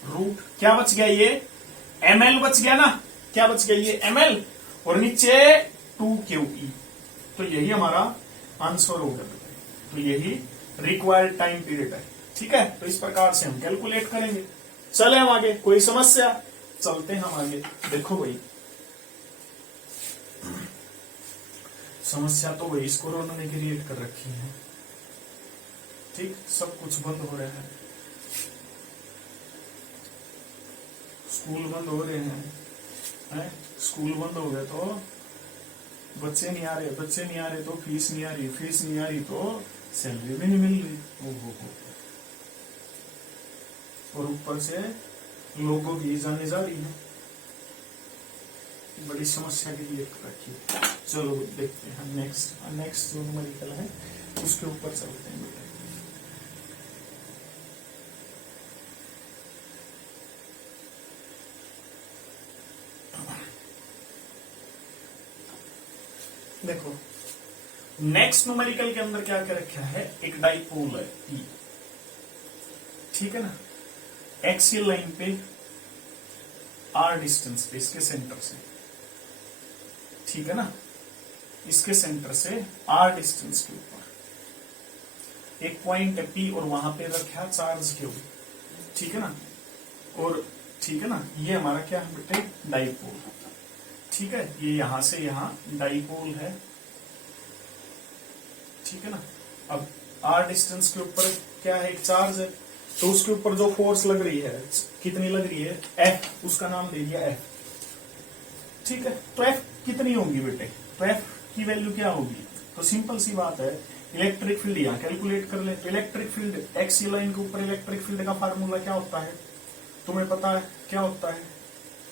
रूट, क्या बच गया, ये ML बच गया ना, क्या बच गया, ये ML, और नीचे 2QE। तो यही हमारा आंसर हो गया। तो यही रिक्वायर्ड टाइम पीरियड है। ठीक है, तो इस प्रकार से हम कैलकुलेट करेंगे। चले हम आगे, कोई समस्या, चलते हैं हम आगे। देखो भाई, समस्या तो भाई इस कोरोना ने क्रिएट कर रखी है। ठीक, सब कुछ बंद हो रहा है, स्कूल बंद हो रहे हैं, है, स्कूल बंद हो गए तो बच्चे नहीं आ रहे, बच्चे नहीं आ रहे तो फीस नहीं आ रही, फीस नहीं आ रही तो सैलरी भी नहीं मिल रही। हो और ऊपर से लोगों की जाने जा रही है, बड़ी समस्या के लिए रखी। चलो देखते हैं नेक्स्ट जो न्यूमेरिकल है उसके ऊपर चलते हैं बेटा। देखो नेक्स्ट न्यूमेरिकल के अंदर क्या क्या रखा है, एक डाइपोल है P, ठीक है ना, एक्सियल लाइन पे R डिस्टेंस पे इसके सेंटर से, ठीक है ना, इसके सेंटर से R डिस्टेंस के ऊपर एक पॉइंट है P और वहां पे रखा चार्ज के ऊपर, ठीक है ना, और ठीक है ना, ये हमारा क्या है बेटे, डाइपोल, ठीक है, ये यहां से यहां डाइपोल है, ठीक है ना। अब R डिस्टेंस के ऊपर क्या है, एक चार्ज है, तो उसके ऊपर जो फोर्स लग रही है कितनी लग रही है, F, उसका नाम दे दिया F, ठीक है। तो F कितनी होगी बेटे, तो F की वैल्यू क्या होगी, तो सिंपल सी बात है, इलेक्ट्रिक फील्ड यहां कैलकुलेट कर ले, तो इलेक्ट्रिक फील्ड एक्सियल लाइन के ऊपर इलेक्ट्रिक फील्ड का फार्मूला क्या होता है, तुम्हें पता है क्या होता है,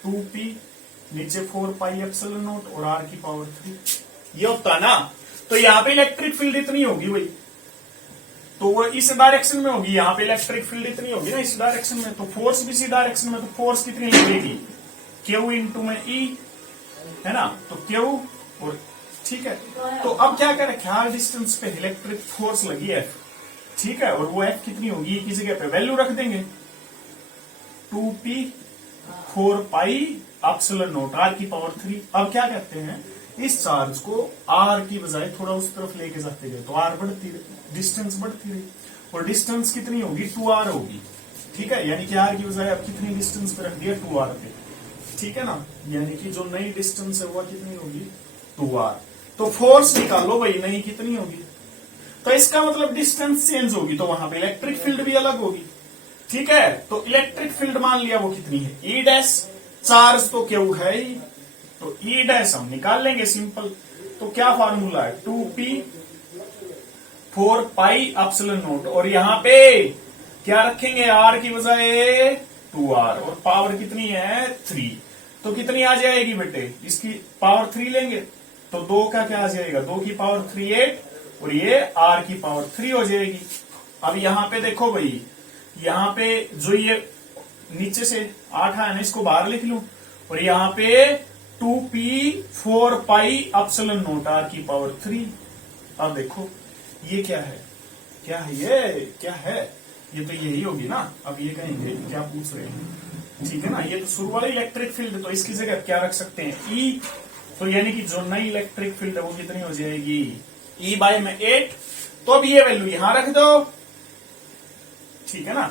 2p नीचे 4 पाई एप्सिलॉन नॉट और R की पावर 3, ये होता है ना। तो यहाँ पे इलेक्ट्रिक फील्ड इतनी होगी भाई, तो वो इस डायरेक्शन में होगी, यहाँ पे इलेक्ट्रिक फील्ड इतनी होगी ना इस डायरेक्शन में, तो फोर्स भी इसी डायरेक्शन में, तो फोर्स कितनी लगेगी, Q इंटू में E, है ना, तो Q और ठीक है। तो अब क्या करें, R डिस्टेंस पे इलेक्ट्रिक फोर्स लगी F, ठीक है, और वो F कितनी होगी की जगह पे वैल्यू रख देंगे 2p 4 pi epsilon not R की पावर 3। अब क्या कहते हैं, इस चार्ज को R की बजाय थोड़ा उस तरफ लेके जाते गए तो R बढ़ती रही, डिस्टेंस बढ़ती रही, और डिस्टेंस कितनी होगी 2R होगी, ठीक है, यानी कि R की बजाय अब कितनी डिस्टेंस पे रख दिया 2R पे, ठीक है ना, यानी कि जो नई डिस्टेंस है वो कितनी होगी 2R। तो फोर्स निकालो भाई नई कितनी होगी, तो इसका मतलब डिस्टेंस चेंज होगी, तो वहां पे इलेक्ट्रिक फील्ड भी अलग होगी, ठीक है। तो इलेक्ट्रिक फील्ड मान लिया वो कितनी है E डैश, चार्ज तो Q है ही, तो E डैश हम निकाल लेंगे सिंपल, तो क्या फार्मूला है 2p 4 पाई एप्सिलॉन नॉट, और यहाँ पे क्या रखेंगे R की बजाय 2R, और पावर कितनी है 3, तो कितनी आ जाएगी बेटे, इसकी पावर 3 लेंगे तो 2 का क्या आ जाएगा, 2 की पावर 3 8, और ये R की पावर 3 हो जाएगी। अब यहाँ पे देखो भाई, यहाँ पे जो ये नीचे से 8 है ना, इसको बाहर लिख लूं, और यहाँ पे 2p 4 pi epsilon not R की पावर 3। अब देखो ये क्या है, क्या है ये, क्या है, ये तो यही होगी ना। अब ये कहेंगे क्या पूछ रहे हैं, ठीक है ना, ये तो शुरू वाला इलेक्ट्रिक फील्ड, तो इसकी जगह क्या रख सकते हैं E, तो यानी कि जो नई इलेक्ट्रिक फील्ड है वो कितनी हो जाएगी E बाय में 8, तो अब ये वैल्यू यहां रख दो, ठीक है ना,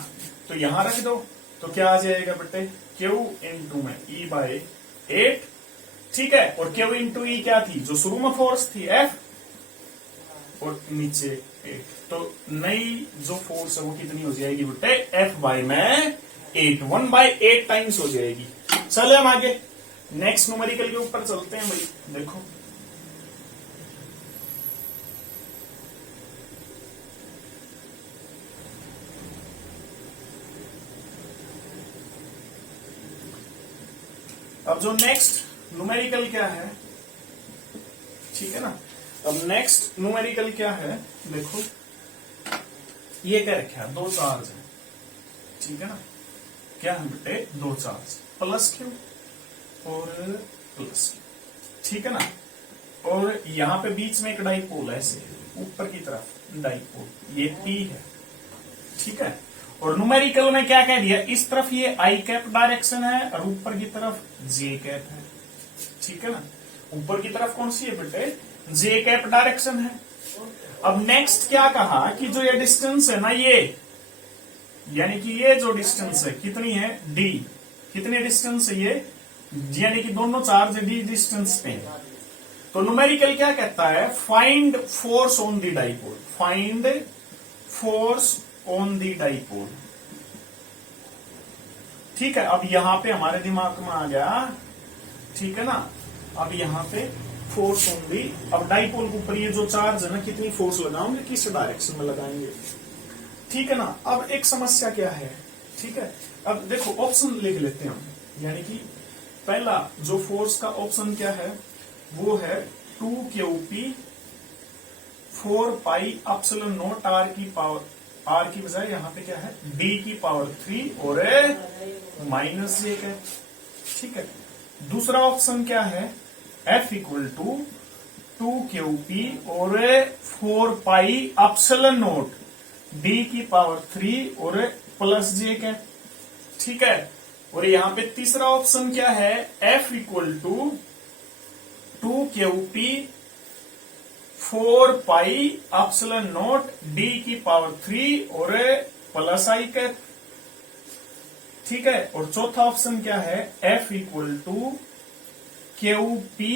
तो यहां रख दो, तो क्या आ जाएगा बेटे Q इंटू में E बाय 8, ठीक है, और Q इंटू E क्या थी, जो शुरू में फोर्स थी F, और नीचे 8, तो नई जो फोर्स है वो कितनी हो जाएगी बेटे F बाय में 8, 1 बाय 8 टाइम्स हो जाएगी। चले हम आगे नेक्स्ट न्यूमेरिकल के ऊपर चलते हैं भाई। देखो अब जो नेक्स्ट न्यूमेरिकल क्या है, ठीक है ना, अब नेक्स्ट न्यूमेरिकल क्या है, देखो ये क्या रखा है, 2 चार्ज है, ठीक है ना, क्या है बेटे 2 चार्ज, प्लस Q और प्लस Q, ठीक है ना, और यहाँ पे बीच में एक डाइपोल है, ऐसे ऊपर की तरफ डाइपोल, ये P है, ठीक है, और न्यूमेरिकल में क्या कह दिया, इस तरफ ये I कैप डायरेक्शन है और ऊपर की तरफ J कैप है, ठीक है ना, ऊपर की तरफ कौन सी है बेटे J कैप डायरेक्शन है। अब नेक्स्ट क्या कहा कि जो ये डिस्टेंस है ना, ये यानी कि ये जो डिस्टेंस है कितनी है D, कितनी डिस्टेंस है ये, यानी कि दोनों चार्ज D डिस्टेंस पे है। तो न्यूमेरिकल क्या कहता है, find force on the dipole, find force on the dipole, ठीक है। अब यहां पे हमारे दिमाग में आ गया, ठीक है ना। अब यहाँ पे फोर्स होंगी, अब डाइपोल के ऊपर ये जो चार्ज है ना, कितनी फोर्स लगाओगे, किस डायरेक्शन में लगाएंगे, ठीक है ना। अब एक समस्या क्या है, ठीक है, अब देखो ऑप्शन लिख लेते हैं हम, यानी कि पहला जो फोर्स का ऑप्शन क्या है वो है 2 4 पाई एप्सिलॉन नॉट आर की पावर, आर की बजाय यहाँ पे क्या है डी की पावर 3 और माइनस जे है, ठीक है। दूसरा ऑप्शन क्या है F इक्वल टू 2 और 4 पाई एप्सिलॉन नॉट डी की पावर 3 और प्लस जे है, ठीक है। और यहाँ पे तीसरा ऑप्शन क्या है F equal to 2 4 pi epsilon not D की पावर 3 और प्लस आई कैप, ठीक है। और चौथा ऑप्शन क्या है F equal to QP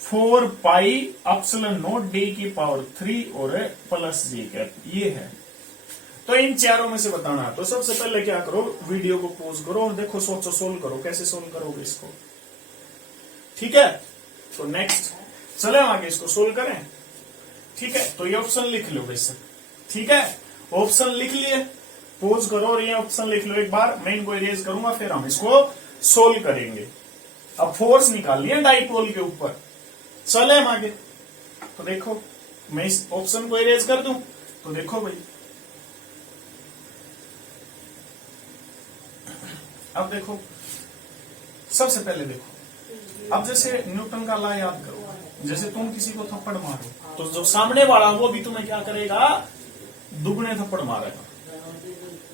4 pi epsilon not D की पावर 3 और प्लस जी कैप, ये है। तो इन चारों में से बताना है। तो सबसे पहले क्या करो, वीडियो को पॉज करो और देखो, सोचो, सोल्व करो, कैसे सोल्व करोगे इसको, ठीक है। तो नेक्स्ट चले आगे इसको सोल्व करें, ठीक है। तो ये ऑप्शन लिख लो बेशक, ठीक है, ऑप्शन लिख लिए, पॉज करो और ये ऑप्शन लिख लो एक बार, मैं इनको इरेज करूंगा, फिर हम इसको सोल्व करेंगे। अब फोर्स निकालनी है डाइपोल के ऊपर, चले हम आगे। तो देखो मैं इस ऑप्शन को इरेज कर दूं, तो देखो भाई, अब देखो सबसे पहले देखो, अब जैसे न्यूटन का लॉ याद करो, जैसे तुम किसी को थप्पड़ मारो तो जो सामने वाला वो भी तुम्हें क्या करेगा, दुगने थप्पड़ मारेगा,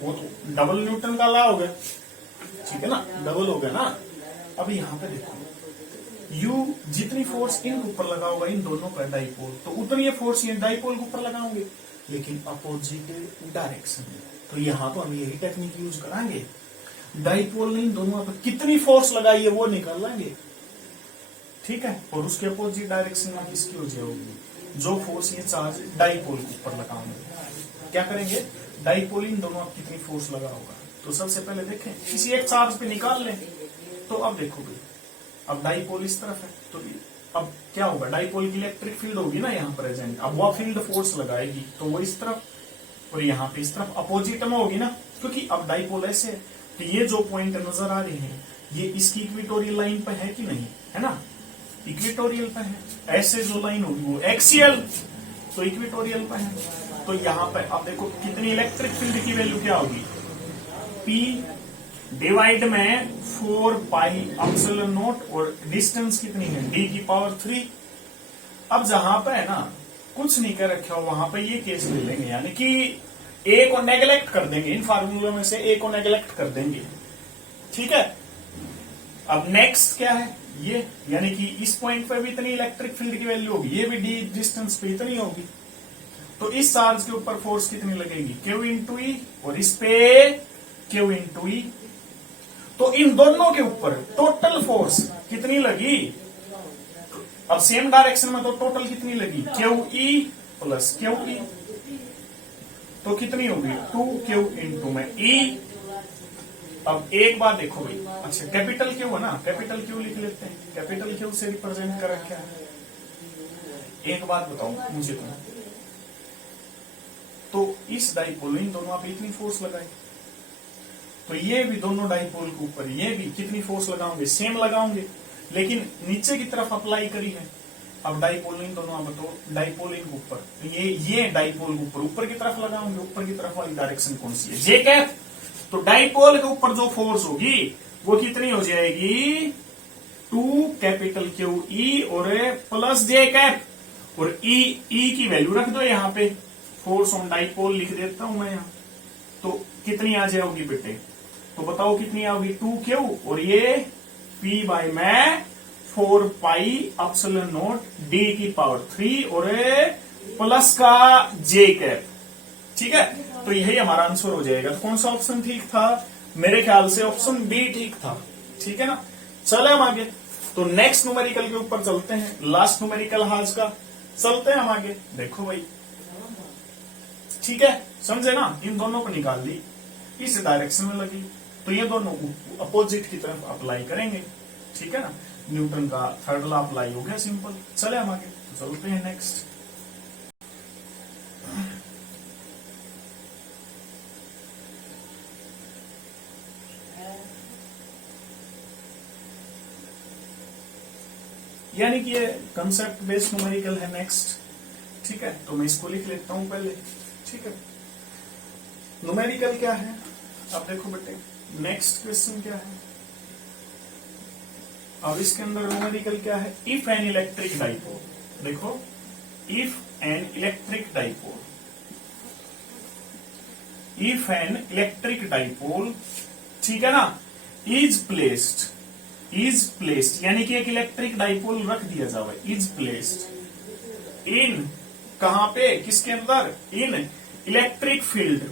वो तो डबल न्यूटन का लॉ हो गया, ठीक है ना, डबल हो गया ना। अब यहाँ पे देखो, यू जितनी फोर्स इनके ऊपर लगाओगा इन दोनों पर डाइपोल, तो उतनी फोर्स ये डाइपोल के ऊपर लगाओगे, लेकिन अपोजिट डायरेक्शन में। तो यहाँ तो हम यही टेक्निक यूज कराएंगे, डाइपोल ने इन दोनों पर कितनी फोर्स लगाई है वो निकाल लेंगे, ठीक है। और उसके अपोजिट डायरेक्शन में किसकी हो जाएगी, जो फोर्स ये चार्ज डाइपोल के ऊपर लगाओगे, क्या करेंगे, डाइपोल इन दोनों पर कितनी फोर्स लगा होगा। तो सबसे पहले देखें, किसी एक चार्ज पे निकाल लें। तो अब देखोगे, अब डाइपोल इस तरफ है, तो अब क्या होगा, डाइपोल की इलेक्ट्रिक फील्ड होगी ना यहाँ प्रेजेंट, अब वो फील्ड फोर्स लगाएगी, तो वो इस तरफ, और यहाँ पे इस तरफ अपोजिट में होगी ना, क्योंकि अब डाइपोल ऐसे है। तो ये जो पॉइंट नजर आ रहे हैं, ये इसकी इक्वेटोरियल लाइन पे है कि नहीं, है ना, इक्वेटोरियल पे है। ऐसे जो लाइन होगी वो एक्सियल, तो इक्वेटोरियल पे है। तो यहाँ पे अब देखो कितनी इलेक्ट्रिक फील्ड की वैल्यू क्या होगी, P डिवाइड में 4 पाई एप्सिलॉन नॉट, और डिस्टेंस कितनी है D की पावर 3। अब जहां पे है ना कुछ नहीं कर रखा हो, वहां पे ये केस ले लेंगे, यानी कि A को नेग्लेक्ट कर देंगे, इन फार्मूलों में से A को नेग्लेक्ट कर देंगे, ठीक है। अब नेक्स्ट क्या है ये, यानी कि इस पॉइंट पे भी इतनी इलेक्ट्रिक फील्ड की वैल्यू होगी, ये भी D डिस्टेंस पे इतनी होगी। तो इस चार्ज के ऊपर फोर्स कितनी लगेगी, Q इंटू ई, और इस पे Q इंटू ई। तो इन दोनों के ऊपर टोटल फोर्स कितनी लगी, अब सेम डायरेक्शन में, तो टोटल कितनी लगी, QE प्लस QE, तो कितनी होगी 2Q इंटू में E। अब एक बात देखो भाई, अच्छा कैपिटल Q है ना, कैपिटल Q लिख लेते हैं, कैपिटल Q से रिप्रेजेंट कर रखा है। एक बात बताओ मुझे तुम, तो इस डाइपोल इन दोनों आप इतनी फोर्स लगाई, तो ये भी दोनों डाइपोल के ऊपर ये भी कितनी फोर्स लगाओगे, सेम लगाओगे, लेकिन नीचे की तरफ अप्लाई करी है। अब डाइपोल इन दोनों आप बताओ, डाइपोल इन के ऊपर, तो ये डाइपोल के ऊपर की तरफ लगाओगे, ऊपर की तरफ वाली डायरेक्शन कौन सी है, जे कैप। तो डाइपोल के ऊपर जो फोर्स होगी वो कितनी हो जाएगी, 2 कैपिटल क्यू ई और प्लस जे कैप, और ई की वैल्यू रख दो यहाँ पे, फोर्स ऑन डाइपोल लिख देता हूं मैं यहाँ। तो कितनी आ जाएगी बेटे, तो बताओ कितनी आओगी, 2Q, और ये P बाय में 4 पाई एप्सिलॉन नॉट D की पावर 3 और प्लस का J कैप, ठीक है। तो यही हमारा आंसर हो जाएगा। तो कौन सा ऑप्शन ठीक था, मेरे ख्याल से ऑप्शन बी ठीक था, ठीक है ना। चले हम आगे, तो नेक्स्ट न्यूमेरिकल के ऊपर चलते हैं, लास्ट न्यूमेरिकल आज का, चलते हैं हम आगे। देखो भाई, ठीक है, समझे ना, इन दोनों को निकाल ली, इस डायरेक्शन में लगी, तो ये दोनों अपोजिट की तरफ अप्लाई करेंगे, ठीक है ना। न्यूटन का थर्ड लॉ अप्लाई हो गया, सिंपल। चले हम आगे, तो चलते हैं नेक्स्ट। यानी कि ये कंसेप्ट बेस्ड न्यूमेरिकल है नेक्स्ट, ठीक है। तो मैं इसको लिख लेता हूं पहले, ठीक है। न्यूमेरिकल क्या है, अब देखो बेटे नेक्स्ट क्वेश्चन क्या है। अब इसके अंदर न्यूमेरिकल क्या है, इफ एन इलेक्ट्रिक डाइपोल, देखो if an electric dipole, if an electric dipole, ठीक है ना, इज प्लेस्ड यानी कि एक इलेक्ट्रिक डाइपोल रख दिया जाए, इज प्लेस्ड इन, कहां पे, किसके अंदर, इन electric field,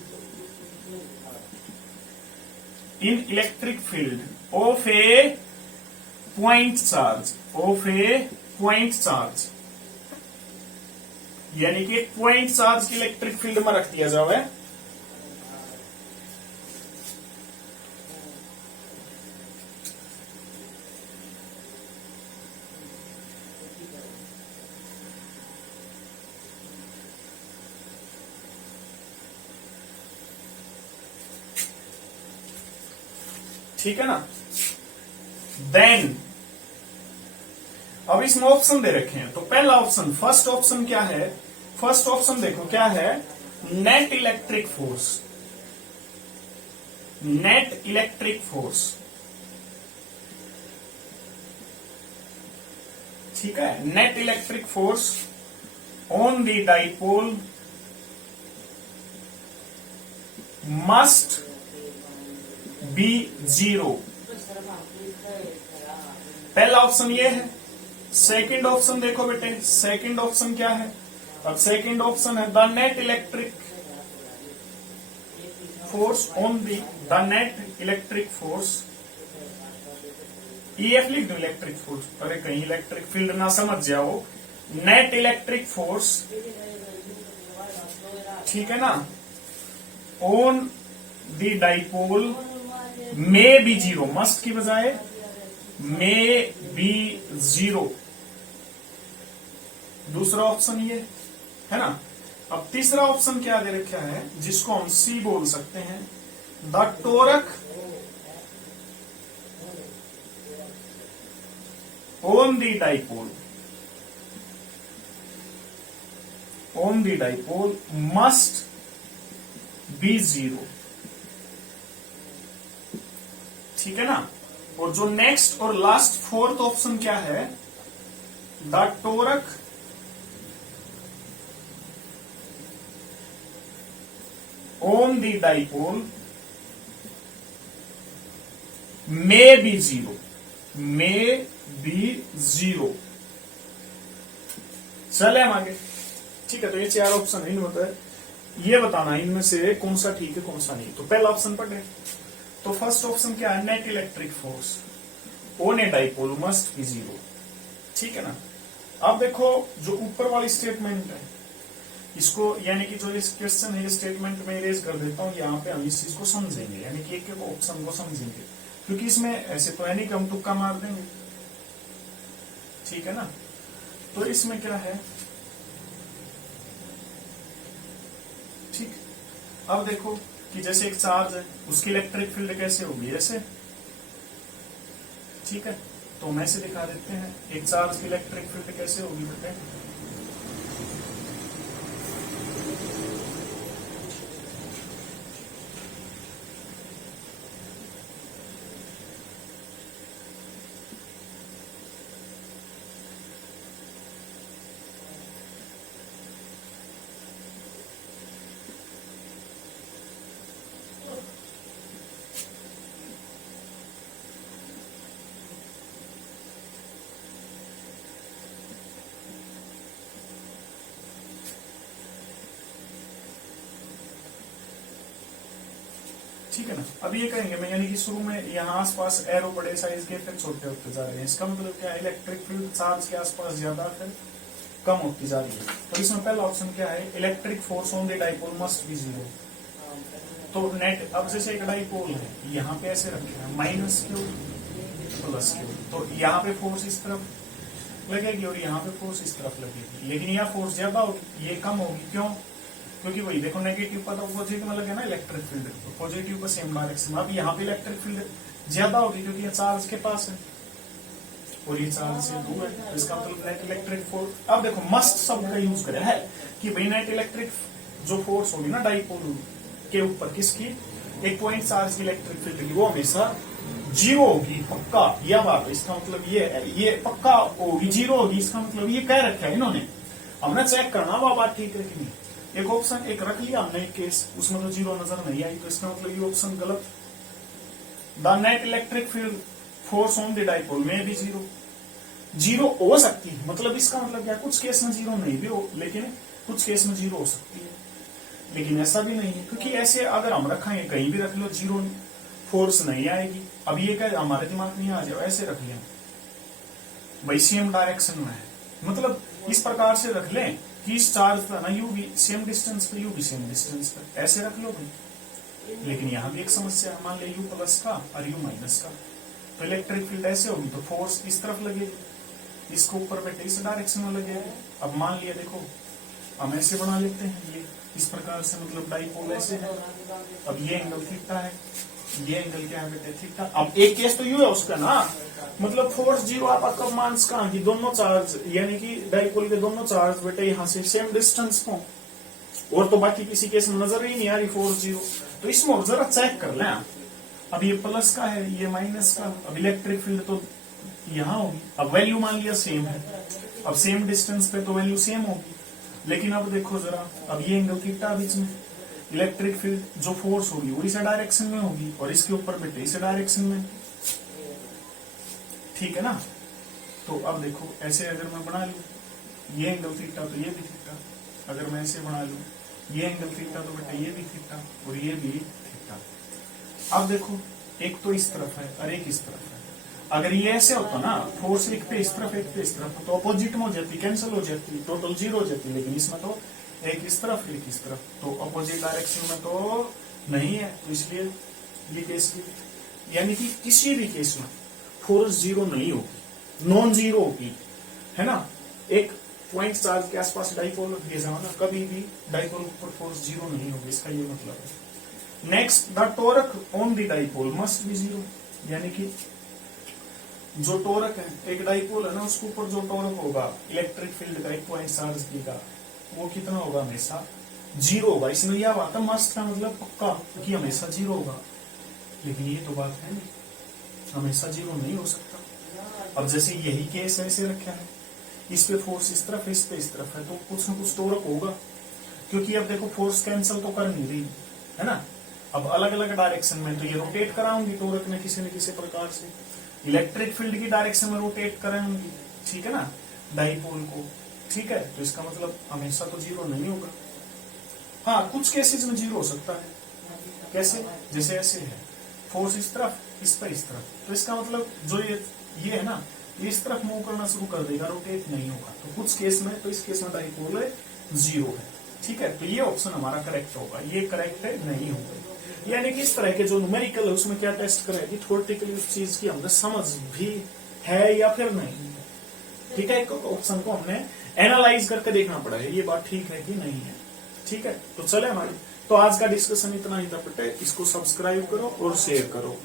in electric field of A point charge, of A point charge, यानी कि एक पॉइंट चार्ज की इलेक्ट्रिक फील्ड में रख दिया जाए, ठीक है ना। देन अब इसमें ऑप्शन दे रखे हैं, तो पहला ऑप्शन, फर्स्ट ऑप्शन क्या है, फर्स्ट ऑप्शन देखो क्या है, net electric force, net electric force, ठीक है, net electric force on the dipole must be zero, पहला ऑप्शन ये है। सेकंड ऑप्शन देखो बेटे, सेकंड ऑप्शन क्या है, अब सेकंड ऑप्शन है the net electric force on the net electric force, EF लिख दो, इलेक्ट्रिक फोर्स, अरे कहीं इलेक्ट्रिक फील्ड ना समझ जाओ, नेट इलेक्ट्रिक फोर्स, ठीक है ना, on the dipole may be zero, must की बजाय मे बी जीरो, दूसरा ऑप्शन ये है ना। अब तीसरा ऑप्शन क्या दे रखा है, जिसको हम सी बोल सकते हैं, the torque on the dipole, on the dipole must be zero, ठीक है ना। और जो नेक्स्ट और लास्ट फोर्थ ऑप्शन क्या है, the torque on the dipole may be zero, may be zero. चले हम आगे, ठीक है। तो ये चार ऑप्शन है, इनमें तो ये बताना इनमें से कौन सा ठीक है कौन सा नहीं। तो पहला ऑप्शन पढ़े, तो फर्स्ट ऑप्शन क्या है, net electric force on a dipole must be zero, ठीक है ना। अब देखो जो ऊपर वाली स्टेटमेंट है, इसको यानी कि जो इस क्वेश्चन है, स्टेटमेंट में इरेज कर देता हूं, यहाँ पे हम इस चीज को समझेंगे, यानी कि एक एक ऑप्शन को समझेंगे, क्योंकि इसमें ऐसे तो है नहीं कि हम तुक्का मार देंगे, ठीक है ना। तो इसमें क्या है, ठीक। अब देखो कि जैसे एक चार्ज है, उसकी इलेक्ट्रिक फील्ड कैसे होगी, ऐसे, ठीक है। तो हम ऐसे दिखा देते हैं, एक चार्ज की इलेक्ट्रिक फील्ड कैसे होगी बेटे, ठीक है ना। अब ये कहेंगे मैं, यानी कि शुरू में यहाँ आसपास एरो बड़े साइज के, फिर छोटे होते जा रहे हैं, इसका मतलब क्या है, इलेक्ट्रिक फील्ड चार्ज के आसपास ज्यादा फिर कम होती जा रही है। तो इसमें पहला ऑप्शन क्या है, electric force on the dipole must be zero. तो नेट, अब जैसे एक डाइपोल है, यहाँ पे ऐसे रखे हैं, माइनस क्यू प्लस की होगी, तो यहाँ पे फोर्स इस तरफ लगेगी और यहाँ पे फोर्स इस तरफ लगेगी, लेकिन यहाँ फोर्स ज्यादा होगी, ये कम होगी। क्यों? क्योंकि वही देखो नेगेटिव का तो पॉजिटिव में लगे ना इलेक्ट्रिक फील्ड, तो पॉजिटिव का सेम डायरेक्शन। अब यहाँ पे इलेक्ट्रिक फील्ड ज्यादा होगी क्योंकि ये चार्ज के पास है और ये चार्ज से दूर है, तो इसका मतलब नेट इलेक्ट्रिक फोर्स। अब देखो मस्ट शब्द का यूज करें है कि भाई नेट इलेक्ट्रिक जो फोर्स होगी ना डाइपोल के ऊपर किसकी, एक पॉइंट चार्ज की इलेक्ट्रिक फील्ड की, वो हमेशा जीरो होगी, पक्का। यह बात है, इसका मतलब ये पक्का होगी, जीरो होगी, इसका मतलब ये कह रखा है इन्होंने। हमने चेक करना वो बात ठीक है कि नहीं। एक ऑप्शन एक रख लिया हमने एक केस, उसमें तो जीरो नजर नहीं आई, तो इसका मतलब ये ऑप्शन गलत। The net electric field force on the dipole में भी जीरो हो सकती है, मतलब इसका मतलब क्या, कुछ केस में जीरो नहीं भी हो, लेकिन कुछ केस में जीरो हो सकती है, लेकिन ऐसा भी नहीं है, क्योंकि ऐसे अगर हम रखेंगे कहीं भी रख लो जीरो फोर्स नहीं आएगी। अब ये क्या हमारे दिमाग में आ जाए, ऐसे रख लिया भाई सेम डायरेक्शन में है, मतलब इस प्रकार से रख लें कि इस चार्ज था ना यू भी सेम डिस्टेंस पे, यू भी सेम डिस्टेंस पे, ऐसे रख लो भाई। लेकिन यहाँ भी एक समस्या, मान लिया यू प्लस का और यू माइनस का, तो इलेक्ट्रिक फील्ड ऐसे होगी तो फोर्स इस तरफ लगेगी, इसको ऊपर बैठे इस डायरेक्शन में लगेगा। अब मान लिया देखो हम ऐसे बना लेते हैं, ये इस प्रकार से, मतलब डाइपोल ऐसे है। अब ये एंगल थीटा है, ये एंगल क्या है बेटे, थीटा। अब एक केस तो यू है उसका ना, मतलब फोर्स जीरो आप कब मान कहा कि दोनों चार्ज यानी कि डाइपोल के दोनों चार्ज बेटे यहाँ से सेम डिस्टेंस को, और तो बाकी किसी केस में नजर ही नहीं आ रही फोर्स जीरो, तो इसमें जरा चेक कर लें। अब ये प्लस का है, ये माइनस का, अब इलेक्ट्रिक फील्ड तो यहाँ होगी। अब वैल्यू मान लिया सेम है, अब सेम डिस्टेंस पे तो वैल्यू सेम होगी, लेकिन अब देखो जरा, अब ये एंगल थीटा बीच में, इलेक्ट्रिक फील्ड जो फोर्स होगी वो इस डायरेक्शन में होगी और इसके ऊपर बेटे इस डायरेक्शन में, ठीक है ना। तो अब देखो ऐसे अगर मैं बना लूं ये एंगल थीटा तो ये भी थीटा, अगर मैं ऐसे बना लूं ये एंगल थीटा तो बेटा ये भी थीटा और ये भी थीटा। अब देखो एक तो इस तरफ है और एक इस तरफ है, अगर ये ऐसे होता ना फोर्स एक पे इस तरफ एक पे इस तरफ, तो अपोजिट में हो जाती, कैंसिल हो जाती, टोटल जीरो हो जाती, लेकिन इसमें तो एक इस तरफ एक इस तरफ, तो अपोजिट डायरेक्शन में तो नहीं है, तो इसलिए ये केस की, यानी कि किसी भी केस में फोर्स जीरो नहीं होगी, नॉन जीरो होगी, है ना। एक पॉइंट चार्ज के आसपास डाइपोल भेजा ना, कभी भी डाइपोल पर फोर्स जीरो नहीं होगी, इसका ये मतलब है। Next, the torque on the dipole must be zero, यानी कि जो टॉर्क है एक डाइपोल है ना, उसके ऊपर जो टॉर्क होगा इलेक्ट्रिक फील्ड का एक पॉइंट चार्ज का, वो कितना होगा, हमेशा जीरो होगा। इसमें यह बात है मस्ट का मतलब पक्का कि हमेशा जीरो होगा, लेकिन ये तो बात है नहीं, हमेशा जीरो नहीं हो सकता। अब जैसे यही केस ऐसे रखा है, इस पे फोर्स इस तरफ इस पे इस तरफ है, तो कुछ न कुछ टॉर्क होगा, क्योंकि अब देखो फोर्स कैंसिल तो कर नहीं रही है ना। अब अलग अलग डायरेक्शन में तो ये रोटेट कराऊंगी टॉर्क ने किसी न किसी प्रकार से, इलेक्ट्रिक फील्ड की डायरेक्शन में रोटेट कराऊंगी, ठीक है ना, डाइपोल को, ठीक है। तो इसका मतलब हमेशा तो जीरो नहीं होगा। हाँ, कुछ केसेस में जीरो हो सकता है, कैसे, जैसे ऐसे है फोर्स इस तरफ इस पर इस तरफ, तो इसका मतलब जो ये है ना, ये इस तरफ मूव करना शुरू कर देगा, रोटेट नहीं होगा, तो कुछ केस में, तो इस केस में डाइपोल जीरो है, ठीक है। तो ये ऑप्शन हमारा करेक्ट होगा, ये करेक्ट है नहीं होगा। यानी कि इस तरह के जो न्यूमेरिकल है उसमें क्या टेस्ट करेगी, थ्योरेटिकली उस चीज की हमने समझ भी है या फिर नहीं है, ठीक है। ऑप्शन को हमने एनालाइज करके देखना पड़ेगा, ये बात ठीक है कि नहीं है, ठीक है। तो चले हमारी, तो आज का डिस्कशन इतना ही था बेटे, इसको सब्सक्राइब करो और शेयर करो,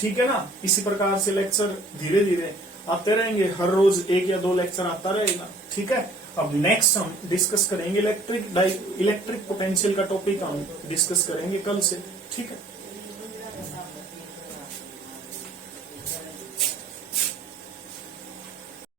ठीक है ना। इसी प्रकार से लेक्चर धीरे धीरे आते रहेंगे, हर रोज 1 या 2 लेक्चर आता रहेगा, ठीक है। अब नेक्स्ट हम डिस्कस करेंगे इलेक्ट्रिक पोटेंशियल का टॉपिक हम डिस्कस करेंगे कल से, ठीक है।